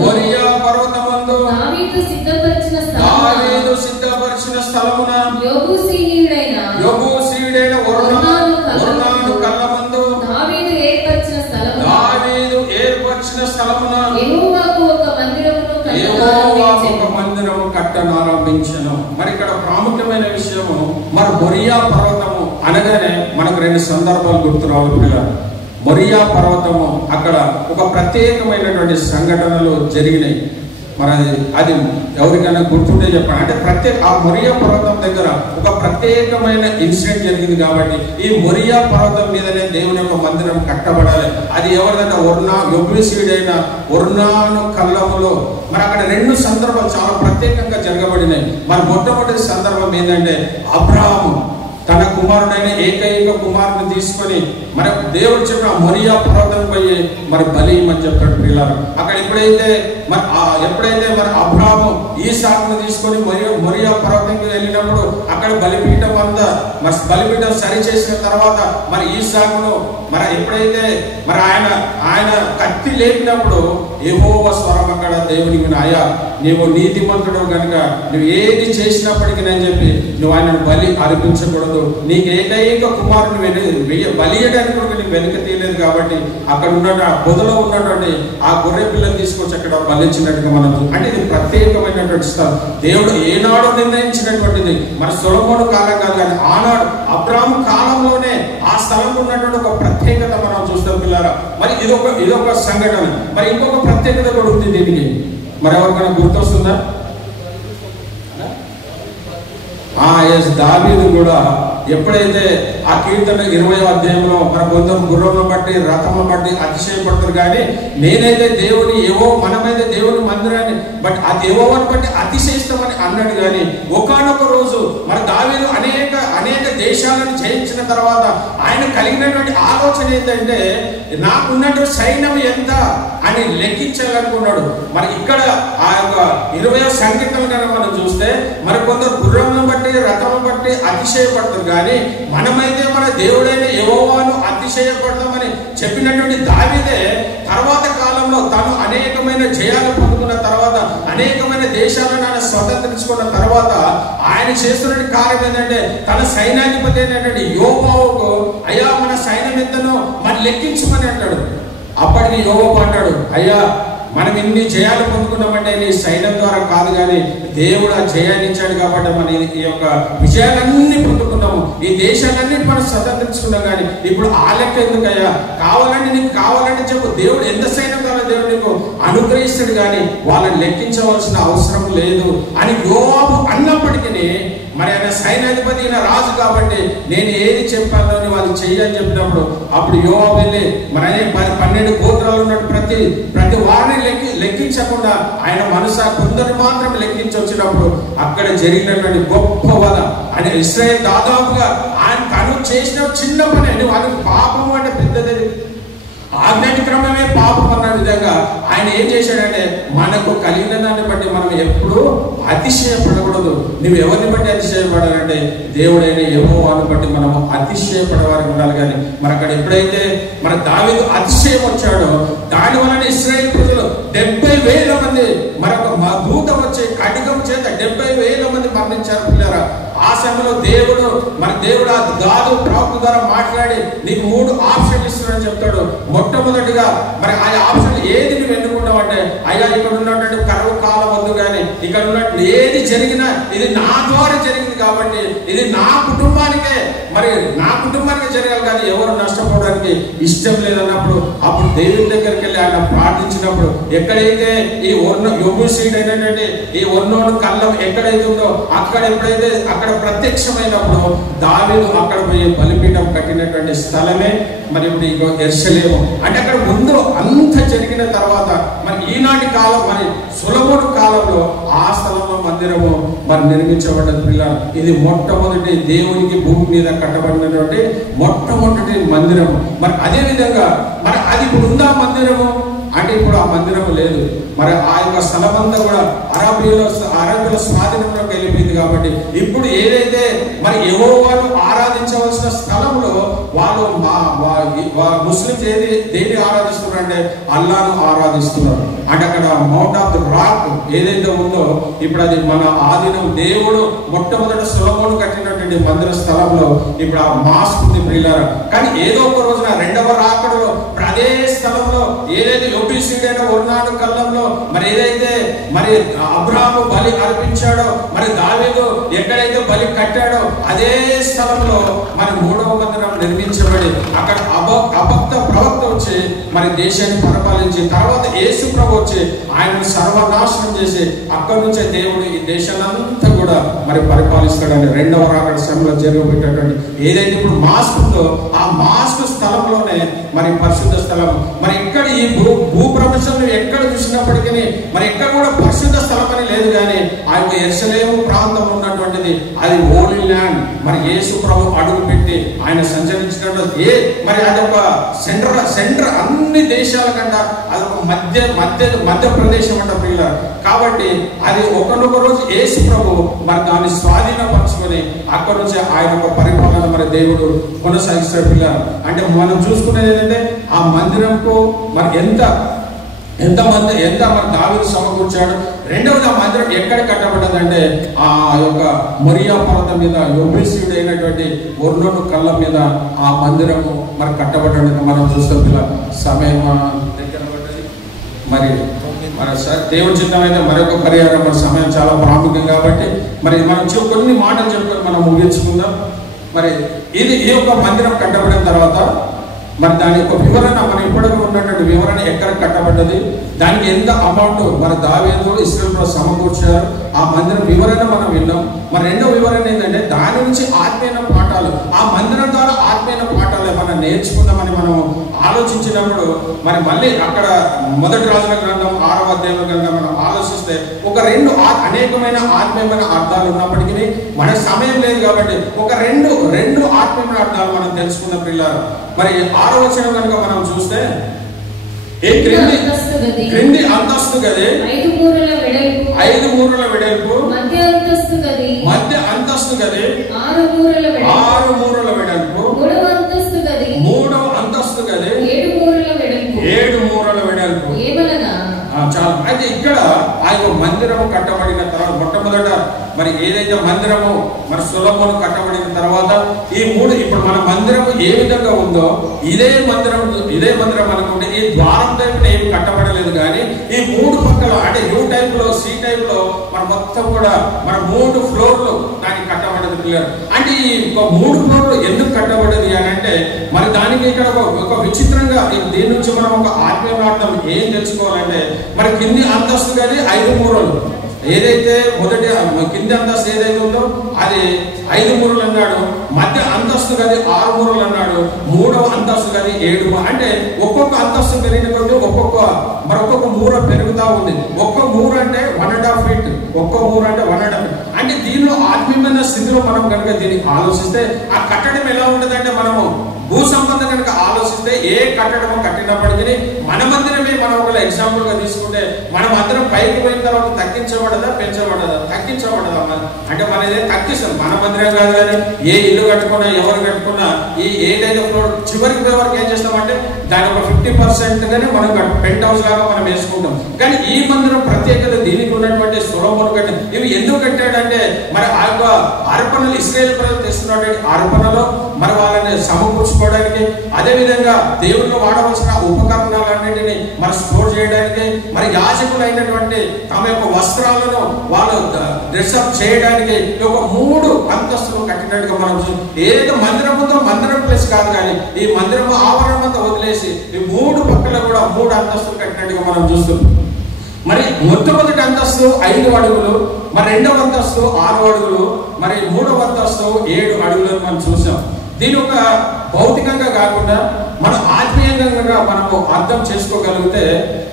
మోరియా పర్వతమందు దావీదు సిద్ధపరిచిన స్థలమున యెబూసీయుడైన ఒర్నాను కళ్ళమందు దావీదు ఏర్పరిచిన స్థలమున యెహోవాకు ఒక మందిరము కట్టనారంభించెను. మరి ఇక్కడ ప్రాముఖ్యమైన విషయము మరి మొరియా పర్వతము అనగానే మనకు 2 సందర్భాలు గుర్తు రావాలి పిల్లలు. మొరియా పర్వతము అక్కడ ఒక ప్రత్యేకమైనటువంటి సంఘటనలు జరిగినాయి. మరి అది ఎవరికైనా గుర్తుంటే చెప్పండి. అంటే ఆ మొరియా పర్వతం దగ్గర ఒక ప్రత్యేకమైన ఇన్సిడెంట్ జరిగింది. కాబట్టి ఈ మొరియా పర్వతం మీదనే దేవుని యొక్క మందిరం కట్టబడాలి. అది ఎవరిదంటే యెబూసీయుడైన ఒర్నాను కళ్ళములో. మరి అక్కడ 2 సందర్భాలు చాలా ప్రత్యేకంగా జరగబడినాయి. మరి మొట్టమొదటి సందర్భం ఏంటంటే అబ్రహాము తన కుమారుడైన ఏకైక కుమారుని తీసుకొని మరి దేవుడు చెప్పిన మొరియా పర్వతం పోయి మరి బలి ఇమ్మని చెప్పాడు పిల్లలు. అక్కడ ఎప్పుడైతే మరి అబ్రహాము ఈసాకును తీసుకొని మొరియా పర్వతంకి వెళ్ళినప్పుడు అక్కడ బలిపీఠం అంతా మరి బలిపీఠం సరి చేసిన తర్వాత మరి ఈసాకును మరి ఎప్పుడైతే మరి ఆయన కత్తి లేపినప్పుడు యెహోవా స్వరం అక్కడ దేవునికి అయ్యా నీవు నీతిమంతుడు కనుక నువ్వు ఏది చేసినప్పటికీ అని చెప్పి నువ్వు ఆయనను బలి అర్పించకూడదు, నీకు ఏకైక కుమారుని బలియడానికి కూడా నీకు వెనుక తీయలేదు. కాబట్టి అక్కడ ఉన్న పొదలో ఉన్నటువంటి ఆ గొర్రె పిల్లని తీసుకొచ్చి అక్కడ బలించినట్టుగా మనం అంటే ఇది ప్రత్యేకమైనటువంటి స్థలం. దేవుడు ఏనాడు నిర్ణయించినటువంటిది. మన సొలొమోను కాలం కాదు, కానీ ఆనాడు అబ్రాహాము కాలంలోనే ఆ స్థలంలో ఉన్నటువంటి ఒక ప్రత్యేకత మనం చూస్తాం పిల్లారా. మరి ఇదొక సంఘటన. మరి ఇంకొక ప్రత్యేకత కూడా ఉంది దీనికి. మరి ఎవరికైనా గుర్తొస్తుందా? దావీదు కూడా ఎప్పుడైతే ఆ కీర్తన 20వ అధ్యాయంలో మన కొందరు గుర్రంలో బట్టి రథంలో బట్టి అతిశయపడతారు, కానీ నేనైతే దేవుని మనమైతే దేవుని మందిరాన్ని బట్టి అది యెహోవాను బట్టి అతిశయిస్తామని అన్నాడు. కానీ ఒకానొక రోజు మన దావీదు అనేక దేశాలను జయించిన తర్వాత ఆయన కలిగినటువంటి ఆలోచన ఏంటంటే నాకున్నటువంటి సైన్యం ఎంత అని లెక్కించాలనుకున్నాడు. మరి ఇక్కడ ఆ యొక్క 20వ సంకీర్తన కనుక మనం చూస్తే మరి కొందరు గుర్రంను బట్టి రథం బట్టి అతిశయపడతారు, కానీ మనమైతే మన దేవుడైన యెహోవాను అతిశయపడతామని చెప్పినటువంటి దావీదే తర్వాత కాలంలో తను అనేకమైన జయాలు పొందుకున్న తర్వాత అనేకమైన దేశాలను ఆయన స్వతంత్రించుకున్న తర్వాత ఆయన చేస్తున్న కార్యం ఏంటంటే తన సైన్యాధిపతి అయినటువంటి యోబాబుకు అయ్యా మన సైన్యం ఎంతనో మరి లెక్కించమని అంటాడు. అప్పటికి యోబాబు అంటాడు, అయ్యా మనం ఇన్ని జయాలు పొందుకున్నామంటే నీ సైన్యం ద్వారా కాదు, కానీ దేవుడు ఆ జయాన్ని ఇచ్చాడు కాబట్టి మనం ఈ యొక్క విజయాలన్నీ పొందుకున్నాము, ఈ దేశాలన్నిటి మనం స్వతంత్రించుకున్నాం. కానీ ఇప్పుడు ఆ లెక్క ఎందుకయ్యా, కావాలంటే నీకు కావాలంటే చెప్పు, దేవుడు ఎంత సైన్యం కావాలో దేవుడు నీకు అనుగ్రహిస్తాడు, కానీ వాళ్ళని లెక్కించవలసిన అవసరం లేదు అని యోవాబు అన్నప్పటికీ మరి ఆయన సైన్యాధిపతి అయిన రాజు కాబట్టి నేను ఏది చెప్పాను అని వాళ్ళు చెయ్యని చెప్పినప్పుడు అప్పుడు యోవాబు వెళ్ళి మరి 12 గోత్రాలు ఉన్నట్టు ప్రతి వారిని లెక్కించకుండా ఆయన మనసా కొందరు మాత్రం లెక్కించి వచ్చినప్పుడు అక్కడ జరిగినటువంటి గొప్ప వద అని ఇశ్రాయేలు దాదాపుగా ఆయన తను చేసిన చిన్న పని అని వాళ్ళకి పాపం అంటే పెద్దది, ఆజ్ఞాతిక్రమమే పాపం అన్న విధంగా ఆయన ఏం చేశాడంటే మనకు కలిగిన దాన్ని బట్టి మనం ఎప్పుడు అతిశయపడకూడదు. నువ్వు ఎవరిని బట్టి అతిశయపడాలంటే దేవుడైన యెహోవాను బట్టి మనం అతిశయపడేవారికి ఉండాలి. కానీ మరి అక్కడ ఎప్పుడైతే మన దావీదు అతిశయం వచ్చాడో దాని వలన ఇశ్రాయేలు ప్రజలు 70,000 మంది మరొక దూత వచ్చే ఖడ్గం చేత 70,000 మంది మరణించారు పిల్లరా. ఆ సమయంలో దేవుడు ఆ గాదు ప్రవక్త ద్వారా మాట్లాడి నీకు 3 ఆప్షన్లు ఇస్తున్నాడని చెప్తాడు. మొట్టమొదటిగా మరి ఆ ఆప్షన్ ఏది నువ్వు ఎన్నుకున్నావు అంటే, అయ్యా ఇక్కడ ఉన్నటువంటి కరువు కాలం వద్దు, కానీ ఇక్కడ ఉన్నట్టు ఏది జరిగినా ఇది నా ద్వారా జరిగింది కాబట్టి ఇది నా కుటుంబానికే జరగాలి, కానీ ఎవరు నష్టపోవడానికి ఇష్టం లేదన్నప్పుడు అప్పుడు దేవుని దగ్గరికి వెళ్ళి ఆయన ప్రార్థించినప్పుడు ఎక్కడైతే ఈ యోబుసీడ్ అయినటువంటి ఈ ఒర్నోను కళ్ళం ఎక్కడైతే ఉందో అక్కడ ప్రత్యక్షమైనప్పుడు దావీదు అక్కడ పోయి బలిపీఠం కట్టినటువంటి స్థలమే మరి ఇప్పుడు యెరూషలేము. అంటే అక్కడ ముందు అంత జరిగిన తర్వాత మరి ఈనాటి కాలం మరి సొలొమోను కాలంలో ఆ స్థలంలో మందిరము మరి నిర్మించబడ్డది పిల్లలు. ఇది మొట్టమొదటి దేవునికి భూమి మీద కట్టబడినటువంటి మొట్టమొదటి మందిరము. మరి అదే విధంగా మరి అది ఇప్పుడు ఉందా మందిరము అంటే ఇప్పుడు ఆ మందిరం లేదు. మరి ఆ యొక్క స్థలమంతా కూడా అరబీల స్వాధీనంలోకి వెళ్ళిపోయింది కాబట్టి ఇప్పుడు ఏదైతే మరి యెహోవాను ఆరాధించవలసిన స్థలంలో వాళ్ళు ముస్లింస్ దేన్ని ఆరాధిస్తున్నారు అంటే అల్లాను ఆరాధిస్తున్నారు. అంటే అక్కడ మౌంట్ ఆఫ్ ది రాక్ ఏదైతే ఉందో ఇప్పుడు అది మన ఆధీనం. దేవుడు మొట్టమొదటి సొలొమోను కట్టినటువంటి మందిర స్థలంలో ఇప్పుడు ఆ మాస్క్ ఉంది ప్రియులారా. కానీ ఏదో ఒక రోజున 2వ రాకడలో అదే స్థలంలో ఏదైతే యోబుసీడైన ఒర్నాను కళ్ళంలో మరి ఏదైతే మరి అబ్రాహాము బలి అర్పించాడో మరి దావీదు ఎక్కడైతే బలి కట్టాడో అదే స్థలంలో మరి 3వ మందిరం నిర్మించబడి అక్కడ అబద్ధ ప్రవక్త వచ్చి మరి దేశాన్ని పరిపాలించి తర్వాత యేసు ప్రభు వచ్చి ఆయనను సర్వనాశనం చేసి అక్కడి నుంచే దేవుడు ఈ దేశాలంతా కూడా మరి పరిపాలిస్తాడని 2వ రాకడ సమయంలో జరగబెట్టేటువంటి ఏదైతే ఇప్పుడు మాస్క్ ఉందో ఆ మాస్క్ స్థలంలోనే మరి పరిశుద్ధ స్థలం. మరి ఇక్కడ ఈ భూప్రపంచంలో ఎక్కడ చూసినప్పటికీ మరి ఎక్కడ కూడా పరిశుద్ధ స్థలం అని లేదు, కానీ ఆ యొక్క యెరూషలేము ప్రాంతంలో ఉన్నటువంటిది అది హోలీ ల్యాండ్. మరి యేసు ప్రభు అడుగు పెట్టి ఆయన సంచరించినట్టు మరి అదొక సెంటర్ అన్ని దేశాల కంట అదొక మధ్య ప్రదేశం అంట పిల్లలు. కాబట్టి అది ఒకనొక రోజు యేసు ప్రభు మరి దాన్ని స్వాధీనపరచుకొని అక్కడ నుంచి ఆయన యొక్క పరిపాలన మరి దేవుడు కొనసాగిస్తాడు పిల్లలు. అంటే మనం చూసుకునేది ఏంటంటే ఆ మందిరంకు మరి ఎంత మరి దావీదు సమకూర్చాడు. రెండవది ఆ మందిరం ఎక్కడ కట్టబడ్డదంటే ఆ యొక్క మొరియా పర్వతం మీద యోబుసీయుడు అయినటువంటి ఒర్నోను కళ్ళ మీద ఆ మందిరము మరి కట్టబడ్డది మనం చూస్తాం పిల్లలు. సమయం దగ్గర పడ్డది. మరి మన దేవుడి చిత్తమైతే మరొక పరిహారం మన సమయం చాలా ప్రాముఖ్యం కాబట్టి మరి మనం కొన్ని మాటలు చెప్పుకొని మనం ముగించుకుందాం. మరి ఈ యొక్క మందిరం కట్టబడిన తర్వాత మరి దాని యొక్క వివరణ మనం ఇప్పటికీ ఉన్నటువంటి వివరణ ఎక్కడ కట్టబడ్డది, దానికి ఎంత అమౌంట్ మరి దావీదు ఇశ్రాయేలు సమకూర్చారు, ఆ మందిరం వివరణ మనం విన్నాం. మరి రెండో వివరణ ఏంటంటే దాని నుంచి ఆత్మీయ పాఠాలు, ఆ మందిరం ద్వారా ఆత్మీయ పాఠాలు ఏమన్నా నేర్చుకుందామని మనం ఆలోచించినప్పుడు మరి మళ్ళీ అక్కడ 1 రాజుల గ్రంథం 6వ అధ్యాయం కనుక మనం ఆలోచిస్తే ఒక అనేకమైన ఆత్మీయమైన అర్థాలు ఉన్నప్పటికీ మనకు సమయం లేదు కాబట్టి ఒక రెండు ఆత్మీయ అర్థాలు మనం తెలుసుకున్న పిల్లలు. మరి 6వ వచనం కనుక మనం చూస్తే క్రింది అంతస్తు గది 5 మూరల వెడల్పు, మధ్య అంతస్తు గది 6 మూరల వెడల్పు, 3వ అంతస్తు గది 7 మూరల వెడల్పు. చాలా. అయితే ఇక్కడ ఆ యొక్క మందిరము కట్టబడిన తర్వాత మొట్టమొదట మరి ఏదైతే మందిరము మరి సొలొమోను కట్టబడిన తర్వాత ఈ 3 ఇప్పుడు మన మందిరము ఏ విధంగా ఉందో ఇదే మందిరం అనుకుంటే ఈ ద్వారం వైపున ఏమి కట్టబడలేదు, కానీ ఈ 3 పక్కల అంటే యూ టైప్ లో సి టైప్ లో మన మొత్తం కూడా మన 3 ఫ్లోర్లు దానికి కట్టబడదు పిల్లలు. అంటే ఈ 3 ఫ్లోర్లు ఎందుకు కట్టబడదు అని అంటే మరి దానికి ఇక్కడ ఒక విచిత్రంగా దీని నుంచి మనం ఒక ఆత్మీయార్థం ఏం తెలుసుకోవాలంటే మరి కింది అంతస్తు గది 5 మూరలు, ఏదైతే మొదటి కింది అంతస్తు ఏదైతే ఉందో అది 5 మూరలు అన్నాడు, మధ్య అంతస్తు గది 6 మూరలు అన్నాడు, 3వ అంతస్తు గది 7. అంటే ఒక్కొక్క అంతస్తు పెరిగిన కొద్ది ఒక్కొక్క మూర పెరుగుతా ఉంది. ఒక్క మూర అంటే 1.5 feet, ఒక్క మూర అంటే 1.5 feet. అంటే దీనిలో ఆత్మీయమైన స్థితిలో మనం కనుక దీన్ని ఆలోచిస్తే ఆ కట్టడం ఎలా ఉంటుందంటే మనము భూ సంబంధం కనుక ఆలోచిస్తే ఏ కట్టడము కట్టినప్పటికీ మన మందిరమే మనం ఒక ఎగ్జాంపుల్ గా తీసుకుంటే మనం అందరం పైకి పోయిన తర్వాత తగ్గించబడదా తగ్గించబడదా అంటే మనదే తగ్గిస్తాం. మన మందిరం కాదు కానీ ఏ ఇల్లు కట్టుకున్నా ఎవరు కట్టుకున్నా ఈ ఏదైతే ఫ్లోర్ చివరికి వరకు ఏం చేస్తామంటే దాని ఒక 50% గానే మనం పెంట్ హౌస్ లాగా మనం వేసుకుంటాం. కానీ ఈ మందిరం ప్రత్యేకత దీనికి ఉన్నటువంటి సొలొమోను కట్టిన ఇవి ఎందుకు కట్టాడంటే మరి ఆ యొక్క అర్పణలు ఇశ్రాయేలు ప్రజలు తెస్తున్నటువంటి అర్పణలో మరి వాళ్ళని సమకూర్చుకోవడానికి, అదే విధంగా దేవుళ్ళు వాడవలసిన ఉపకరణాలన్నింటినీ మరి స్టోర్ చేయడానికి, మరి యాజకులు అయినటువంటి తమ యొక్క వస్త్రాలను వాళ్ళు డ్రెస్అప్ చేయడానికి ఒక 3 అంతస్తులు కట్టినట్టుగా మనం ఏదైతే మందిరం ఉందో మందిరం ప్లేస్ కాదు కానీ ఈ మందిరము ఆవరణం అంతా వదిలేసి ఈ 3 పక్కల కూడా 3 అంతస్తులు కట్టినట్టుగా మనం చూస్తున్నాం. మరి మొట్టమొదటి అంతస్తు 5 అడుగులు, మరి 2వ అంతస్తు 6 అడుగులు, మరి 3వ అంతస్తు 7 అడుగులు మనం చూసాం. దీని ఒక భౌతికంగా కాకుండా మన ఆత్మీయంగా మనము అర్థం చేసుకోగలిగితే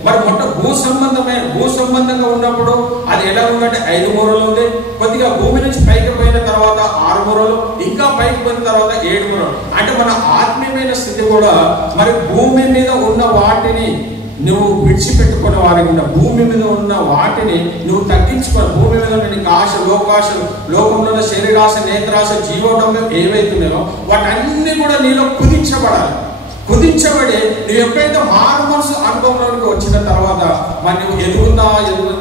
మరి భూ సంబంధంగా ఉన్నప్పుడు అది ఎలా ఉందంటే 5 మూరలు ఉంది, కొద్దిగా భూమి నుంచి పైకి పోయిన తర్వాత 6 మూరలు, ఇంకా పైకి పోయిన తర్వాత 7 మూరలు. అంటే మన ఆత్మీయమైన స్థితి కూడా మరి భూమి మీద ఉన్న వాటిని నువ్వు విడిచిపెట్టుకున్న వారికి ఉన్న భూమి మీద ఉన్న వాటిని నువ్వు తగ్గించుకొని భూమి మీద నీకు ఆశ లోకాశలు లోకంలో శరీరాశ నేత్రాశ జీవోడంలో ఏవైతున్నాయో వాటన్ని కూడా నీలో కుదించబడి నువ్వు ఎప్పుడైతే మారు మనసు అనుభవంలోనికి వచ్చిన తర్వాత మరి నువ్వు ఎదుగుతా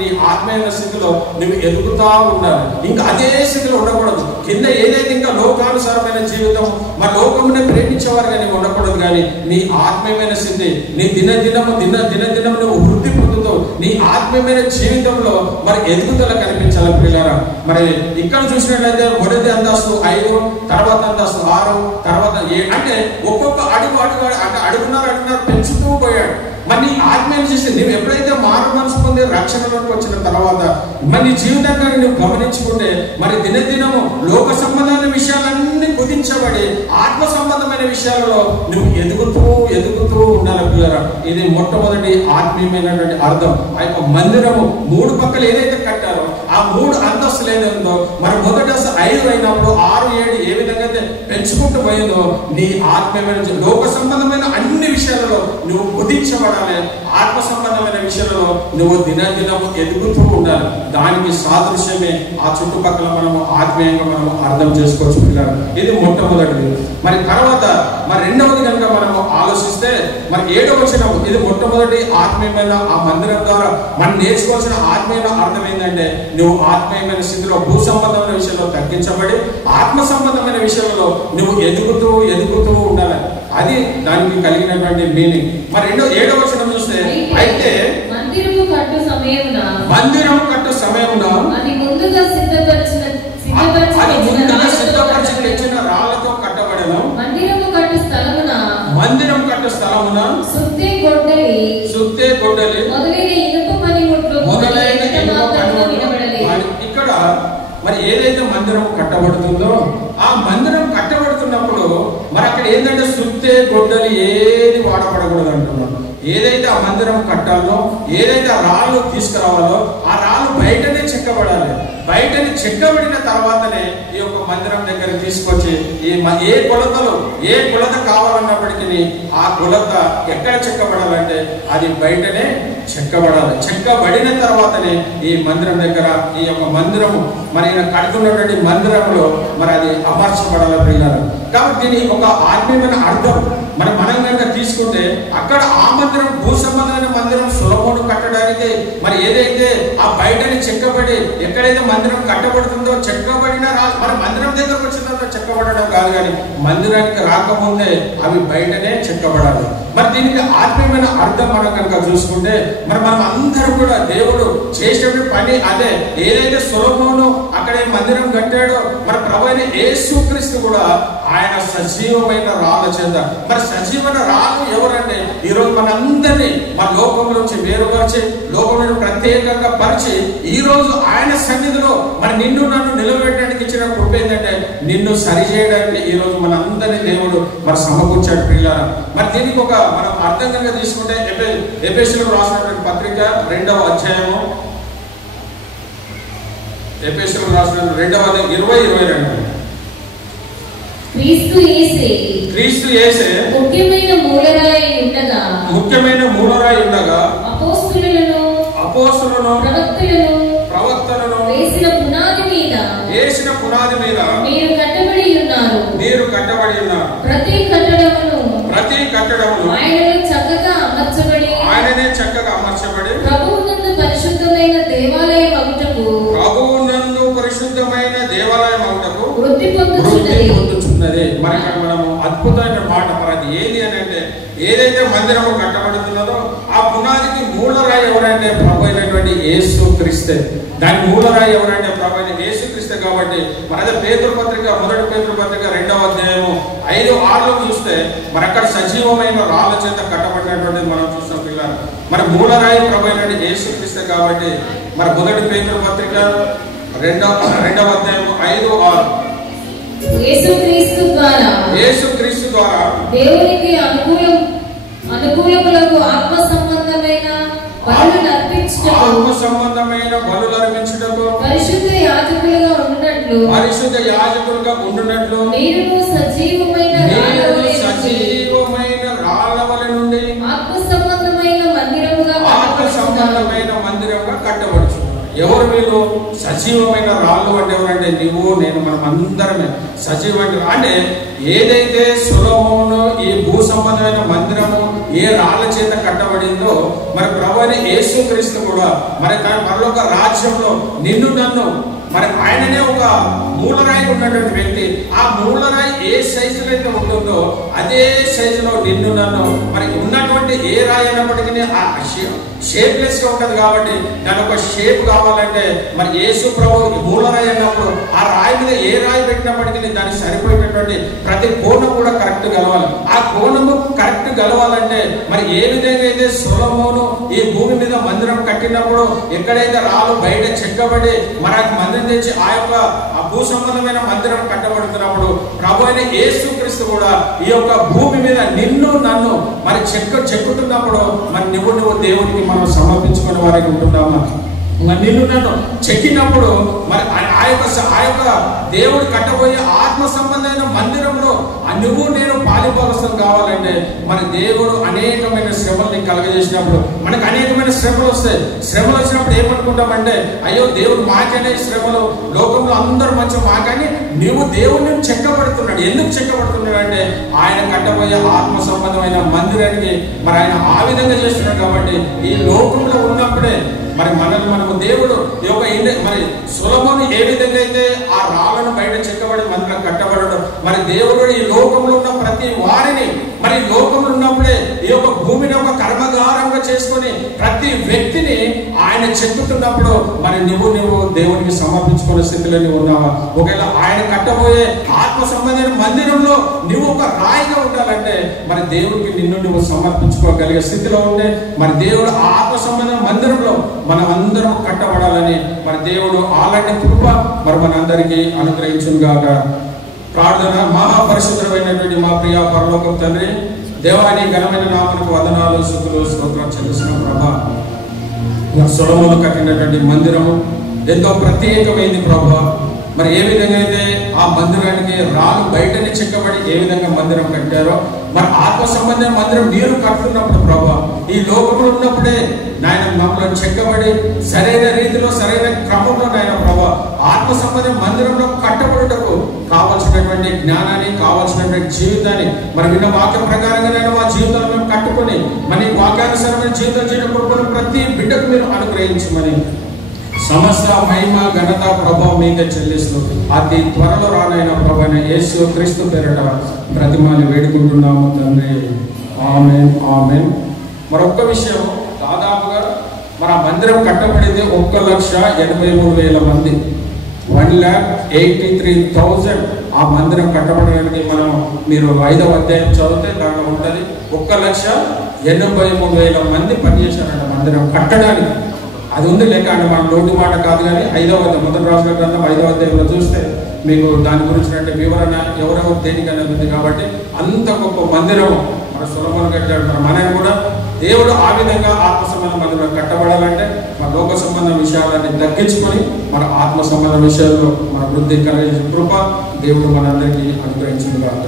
నీ ఆత్మీయ స్థితిలో నువ్వు ఎదుగుతా ఉండాలి. ఇంకా అదే స్థితిలో ఉండకూడదు. కింద ఏదైతే ఇంకా లోకానుసారమైన జీవితం మరి లోకమునే ప్రేమించేవారుగా నీవు ఉండకూడదు, కానీ నీ ఆత్మీయమైన స్థితి నీ దినదినం నువ్వు వృద్ధి పొందుతూ నీ ఆత్మీయమైన జీవితంలో మరి ఎదుగుదల కనిపించాలి పిల్లరా. మరి ఇక్కడ చూసినట్లయితే మొదటి అంతస్తు 5, తర్వాత అంతస్తు 6, తర్వాత 7. అంటే ఒక్కొక్క అడుగున్నర పెంచుతూ పోయాడు. మరి నీ ఆత్మీయ చేస్తే నువ్వు ఎప్పుడైతే మారు మనసు పొంది రక్షణలోకి వచ్చిన తర్వాత మరి నీ జీవితంగా నువ్వు గమనించుకుంటే మరి దినదినము లోక సంబంధమైన విషయాలన్నీ కుదించబడి ఆత్మ సంబంధమైన విషయాలలో నువ్వు ఎదుగుతూ ఉండాలి పిల్లరా. ఇది మొట్టమొదటి ఆత్మీయమైనటువంటి అర్థం. ఆ యొక్క మందిరము 3 పక్కలు ఏదైతే కట్టారో ఆ 3 అంతస్తులు ఏదైందో మరి మొదటి 5 అయినప్పుడు 6, 7 ఏ విధంగా అయితే పెంచుకుంటూ పోయిందో నీ ఆత్మీయమైన లోక సంబంధమైన అన్ని విషయాలలో నువ్వు కుదించబడాలి. ఆత్మ సంబంధమైన విషయాలలో నువ్వు దినదినము ఎదుగుతూ ఉండాలి. దానికి సాదృశ్యమే ఆ చుట్టుపక్కల మనము ఆత్మీయంగా మనము అర్థం చేసుకోవచ్చు పిల్లలు. ఇది మొట్టమొదటిది. మరి తర్వాత మరి 2వది కనుక మనము ఆలోచిస్తే మరి 7వ వచనం ఇది మొట్టమొదటి ఆత్మీయమైన ఆ మందిరం ద్వారా మనం నేర్చుకోవాల్సిన ఆత్మీయ అర్థం ఏంటంటే నువ్వు ఆత్మీయమైన స్థితిలో భూ సంబంధమైన విషయంలో తగ్గించబడి ఆత్మ సంబంధమైన విషయంలో నువ్వు ఎదుగుతూ ఉండాలి. అది దానికి కలిగినటువంటి మీనింగ్. మరి 7వ వచనం చూస్తే అయితే మందిరము కట్టు సమయమున అది ముందుగా సిద్ధపరిచిన తెచ్చిన రాళ్లతో కట్టబడను. మందిరం కట్టు స్థలమున సుత్తే గొడ్డలి మొదలైన ఇనుప పనిముట్లు ఇక్కడ మరి ఏదైతే మందిరం కట్టబడుతుందో ఆ మందిరం కట్టబడుతున్నప్పుడు మరి అక్కడ ఏంటంటే సుత్తే గొడ్డలి ఏది వాడబడకూడదు అంటున్నాడు. ఏదైతే ఆ మందిరం కట్టాలో ఏదైతే ఆ రాళ్ళు తీసుకురావాలో ఆ రాళ్ళు బయటనే చెక్కబడాలి. బయటని చెక్కబడిన తర్వాతనే ఈ యొక్క మందిరం దగ్గర తీసుకొచ్చి ఏ కొలత కావాలన్నప్పటికీ ఆ కొలత ఎక్కడ చెక్కబడాలంటే అది బయటనే చెక్కబడాలి. చెక్కబడిన తర్వాతనే ఈ మందిరం దగ్గర ఈ యొక్క మందిరము మరి కడుతున్నటువంటి మందిరంలో మరి అది అమర్చబడాలి ప్రియులారా. కాబట్టి దీని ఒక ఆత్మీయమైన అర్థం మనం కనుక తీసుకుంటే అక్కడ ఆ మందిరం భూ సంబంధమైన మందిరం సొలొమోను కట్టడానికి మరి ఏదైతే ఆ బయటని చెక్కబడి ఎక్కడైతే మందిరం కట్టబడుతుందో చెక్కబడిన మన మందిరం దగ్గరకు వచ్చిన తర్వాత చెక్కబడడం కాదు, కానీ మందిరానికి రాకముందే అవి బయటనే చెక్కబడాలి. మరి దీనికి ఆత్మీయమైన అర్థం మనం కనుక చూసుకుంటే మనం అందరం కూడా దేవుడు చేసిన పని అదే. ఏదైతే సొలొమోను అక్కడ మందిరం కట్టాడో మరి ప్రభువైన యేసుక్రీస్తు కూడా ఆయన సజీవమైన రాళ్ళ చేత మరి సజీవమైన రాళ్ళు ఎవరంటే ఈరోజు మనందరినీ మన లోకంలో నుంచి వేరుపరిచి లోకంలో ప్రత్యేకంగా పరిచి ఈ రోజు ఆయన సన్నిధిలో మరి నిన్ను నన్ను నిలబెట్టడానికి ఇచ్చిన కృప ఏంటంటే నిన్ను సరిచేయడానికి ఈ రోజు మనందరినీ దేవుడు మరి సమకూర్చాడు ప్రియులారా. మరి దీనికి ఒక మనం అర్థం కనుక తీసుకుంటే ఎఫెసీయులకు రాసినటువంటి పత్రిక 2వ అధ్యాయము ఎఫెసీయులకు రాసిన 2వ అధ్యాయం 20-22 క్రీస్తు యేసే ముఖ్యమైన మూలరాయి ఉండగా అపోస్తలులను ప్రవక్తలను వేసిన పునాది మీద మీరు కట్టబడి ఉన్నారు. ప్రతి కట్టడమును ఆయననే చక్కగా అమర్చబడి ప్రభువునందు పరిశుద్ధమైన దేవాలయం అగుటకు వృద్ధి పొందుచున్నది. మరి మనము అద్భుతమైన మాట మరి అది ఏది అని అంటే ఏదైతే మందిరము కట్టబడుతున్నదో ఆ పునాదికి మూలరాయి ఎవరంటే ప్రభు అయినటువంటి యేసుక్రీస్తే. దాని మూలరాయి ఎవరంటే ప్రభు అయిన యేసుక్రీస్తే. కాబట్టి మరి అదే పేతురు పత్రిక 1 పేతురు పత్రిక 2వ అధ్యాయము 5-6 చూస్తే మరి అక్కడ సజీవమైన రాళ్ళ చేత కట్టబడినటువంటిది మనం చూస్తాం పిల్లలు. మరి మూలరాయి ప్రభు అయినటువంటి యేసుక్రీస్తే. కాబట్టి మరి 1 పేతురు పత్రిక 2వ అధ్యాయము 5-6 యేసుక్రీస్తు ద్వారా దేవునికి అనుకూలములకు ఆత్మ సంబంధమైన బలులు అర్పించుటకు పరిశుద్ధ యాజకులుగా ఉండునట్లు మీరు సజీవమైన రాళ్ళ వలె నుండి ఆత్మ సంబంధమైన మందిరముగా కట్టబడుచు. ఎవరు వీళ్ళు? సజీవమైన రాళ్ళు అంటే ఎవరంటే నువ్వు నేను మనం అందరమే సజీవమైన. అంటే ఏదైతే సొలొమోను ఈ భూ సంబంధమైన మందిరము ఏ రాళ్ళ చేత కట్టబడిందో మరి ప్రభువైన యేసుక్రీస్తు కూడా మరి దాని పరలోక రాజ్యంలో నిన్ను నన్ను మరి ఆయననే ఒక మూలరాయి ఉన్నటువంటి వ్యక్తి. ఆ మూలరాయి ఏ సైజులో అయితే ఉంటుందో అదే సైజులో నిన్ను నన్ను మరి ఉన్నటువంటి ఏ రాయి అయినప్పటికీ ఆ షేప్లెస్ గా ఉంటది. కాబట్టి దాని ఒక షేప్ కావాలంటే మరి యేసు ప్రభు మూలరాయి అన్నప్పుడు ఆ రాయి మీద ఏ రాయి పెట్టినప్పటికీ దానికి సరిపోయేటటువంటి ప్రతి కోణం కూడా కరెక్ట్ గలవాలి. ఆ కోణము కరెక్ట్ గలవాలంటే మరి ఏ విధంగా అయితే సొలొమోను ఈ భూమి మీద మందిరం కట్టినప్పుడు ఎక్కడైతే రాళ్ళు బయట చెక్కబడి మరి మందిరం తెచ్చి ఆ యొక్క భూ సంబంధమైన మందిరం కట్టబడుతున్నప్పుడు ప్రభు అయిన యేసుక్రీస్తు కూడా ఈ యొక్క భూమి మీద నిన్ను నన్ను మరి చెక్కుతున్నప్పుడు మరి నువ్వు దేవుడికి మనం సమర్పించుకునే వారికి ఉంటున్నామా? మరి నిన్ను నన్ను చెక్కినప్పుడు మరి ఆ యొక్క దేవుడు కట్టబోయే ఆత్మ సంబంధమైన మందిరంలో నువ్వు నేను పాలిభాగస్తం కావాలంటే మరి దేవుడు అనేకమైన శ్రమల్ని కలగజేసినప్పుడు మనకు అనేకమైన శ్రమలు వస్తాయి. శ్రమలు వచ్చినప్పుడు ఏమనుకుంటామంటే అయ్యో దేవుడు మాకనే శ్రమలు, లోకంలో అందరూ మంచి మాకని నువ్వు దేవుడిని చెక్కబడుతున్నాడు. ఎందుకు చెక్కబడుతున్నాడు అంటే ఆయన కట్టబోయే ఆత్మ సంబంధమైన మందిరానికి మరి ఆయన ఆ విధంగా చేస్తున్నాడు. కాబట్టి ఈ లోకంలో ఉన్నప్పుడే మరి మనకు దేవుడు ఈ యొక్క మరి సొలొమోను ఏ విధంగా అయితే ఆ రాళ్ళను బయట చెక్కబడి మందిరం కట్టబడడం మరి దేవుడు ఈ లోకంలో ఉన్న ప్రతి వారిని మరి లోకంలో ఉన్నప్పుడే ఈ యొక్క భూమిని ఒక కర్మగారంగా చేసుకొని ప్రతి వ్యక్తిని ఆయన చెక్కుతున్నప్పుడు మరి నువ్వు దేవునికి సమర్పించుకునే స్థితిలో నువ్వు ఉన్నావా? ఒకవేళ ఆయన కట్టబోయే ఆత్మ సంబంధమైన మందిరంలో నువ్వు ఒక రాయిగా ఉండాలంటే మరి దేవుడికి నువ్వు సమర్పించుకోగలిగే స్థితిలో ఉంటే మరి దేవుడు ఆత్మ సంబంధమైన మందిరంలో మనం అందరం కట్టబడాలని మరి దేవుడు అలాంటి కృప మరి మనందరికీ అనుగ్రహించును గాక. ప్రార్థన. మహాపరిశుద్ధమైనటువంటి మా ప్రియ పరలోకపు తండ్రి, దేవాని ఘనమైన నామమునకు వందనాలు, స్తుతులు, స్తోత్రం చెల్లిస్తున్నాం ప్రభా. సొలొమోను కట్టినటువంటి మందిరము ఎంతో ప్రత్యేకమైంది ప్రభువా. మరి ఏ విధంగా అయితే ఆ మందిరానికి రాళ్ళు బయటనే చెక్కబడి ఏ విధంగా మందిరం కట్టారో, మరి ఆత్మ సంబంధమైన మందిరం మీరు కడుతున్నప్పుడు ప్రభువా, ఈ లోకంలో ఉన్నప్పుడే నాయన మమ్మల్ని చెక్కబడి సరైన రీతిలో సరైన క్రమంలో నాయన ప్రభువా ఆత్మ సంబంధ మందిరంలో కట్టబడుటకు కావాల్సినటువంటి జ్ఞానాన్ని, కావాల్సినటువంటి జీవితాన్ని మరి విన్న వాక్య ప్రకారంగా నేను మా జీవితాలను మేము కట్టుకొని మన వాక్యానుసారమైన జీవితం చేయడం కొరకు ప్రతి బిడ్డకు మీరు అనుగ్రహించమని సమస్త మహిమ ఘనత ప్రభావం మీకే చెల్లిస్తూ అతి త్వరలో రానైన ప్రభువైన యేసు క్రీస్తు పేరిట ప్రతిమాని వేడుకుంటున్నాము తండ్రి. ఆమేన్ ఆమేన్. మరొక్క విషయం, దాదాపుగా మన మందిరం కట్టబడింది 1,83,000 మంది, 1,83,000 ఆ మందిరం కట్టబడడానికి మనం మీరు 5వ అధ్యాయం చదివితే దాంట్లో ఉంటుంది 1,83,000 మంది పనిచేశారంట మందిరం కట్టడానికి. అది ఉంది లేక అంటే మన నోటి మాట కాదు, కానీ 5వ అధ్యాయం మొదటి రాసిన గ్రంథం 5వ అధ్యాయంలో చూస్తే మీకు దాని గురించినటువంటి వివరణ ఎవరెవరు దేనికైనా ఉంది. కాబట్టి అంత గొప్ప మందిరం మన సొలొమోను కట్టాడు. మనని కూడా దేవుడు ఆ విధంగా ఆత్మ సంబంధ మందిరం కట్టబడాలంటే మన లోక సంబంధ విషయాలన్నీ తగ్గించుకొని మన ఆత్మ సంబంధ విషయాల్లో మన వృద్ధి కలిగించిన కృప దేవుడు మనందరికీ అనుగ్రహించుగాక.